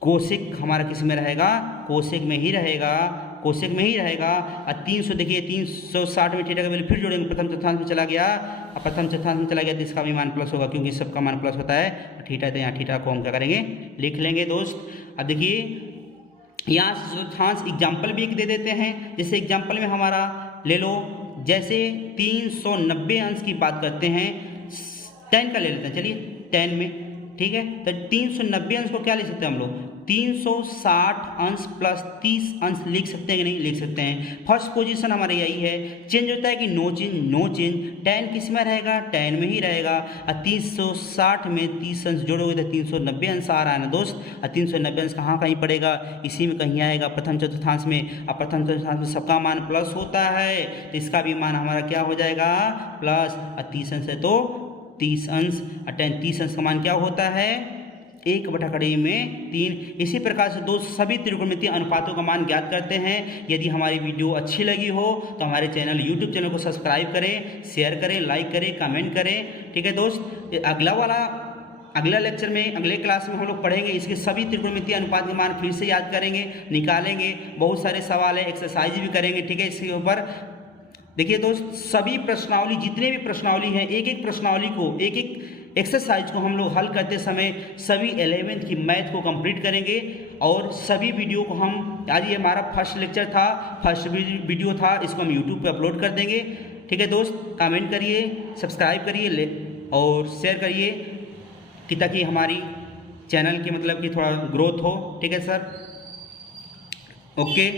कोसेक, हमारा किस में रहेगा, कोसेक में ही रहेगा, कोसेक में ही रहेगा। और 300 देखिए 360 में थीटा का वैल्यू फिर जोड़ेंगे, प्रथम चतुर्थांश में चला गया, और प्रथम चतुर्थांश में चला गया तो इसका भी मान प्लस होगा, क्योंकि सबका मान प्लस होता है। थीटा तो यहाँ थीटा को हम क्या करेंगे, लिख लेंगे दोस्त। अब देखिए यहाँ चतुर्थांश एग्जाम्पल भी एक दे देते हैं, जैसे एग्जाम्पल में हमारा ले लो, जैसे 390 अंश की बात करते हैं, 10 का ले लेते हैं, चलिए 10 में, ठीक है। तो 390 अंश को क्या लिख सकते हैं हम लोग, 360 अंश प्लस 30 अंश लिख सकते हैं कि नहीं, लिख सकते हैं। फर्स्ट पोजीशन हमारी यही है। चेंज होता है कि no change, no change, tan किस में रहेगा, tan में ही रहेगा, और 360 में 30 अंश जोड़ोगे तो 390 अंश आ रहा है ना दोस्त। और 390 अंश कहाँ कहीं पड़ेगा, इसी में कहीं आएगा, प्रथम चतुर्थांश में। और प्रथम चतुर्थांश में सबका मान प्लस होता है, तो इसका भी मान हमारा क्या हो जाएगा, प्लस। और 30 अंश है तो 30 अंश, और tan 30 अंश का मान क्या होता है, 1/3 में 3। इसी प्रकार से दोस्त सभी त्रिकोणमितीय अनुपातों का मान ज्ञात करते हैं। यदि हमारी वीडियो अच्छी लगी हो तो हमारे चैनल यूट्यूब चैनल को सब्सक्राइब करें, शेयर करें, लाइक करें, कमेंट करें। ठीक है दोस्त, अगला लेक्चर में, अगले क्लास में हम लोग पढ़ेंगे इसके सभी त्रिकोणमितीय अनुपात के मान फिर से याद करेंगे, निकालेंगे, बहुत सारे सवाल है, एक्सरसाइज भी करेंगे। ठीक है, इसके ऊपर देखिए दोस्त, सभी प्रश्नावली, जितने भी प्रश्नावली हैं, एक एक प्रश्नावली को, एक एक एक्सरसाइज को हम लोग हल करते समय सभी 11वीं की मैथ को कंप्लीट करेंगे। और सभी वीडियो को हम, आज ये हमारा फर्स्ट लेक्चर था, फर्स्ट वीडियो था, इसको हम यूट्यूब पे अपलोड कर देंगे। ठीक है दोस्त, कमेंट करिए, सब्सक्राइब करिए और शेयर करिए, कि ताकि हमारी चैनल की मतलब कि थोड़ा ग्रोथ हो। ठीक है सर, ओके।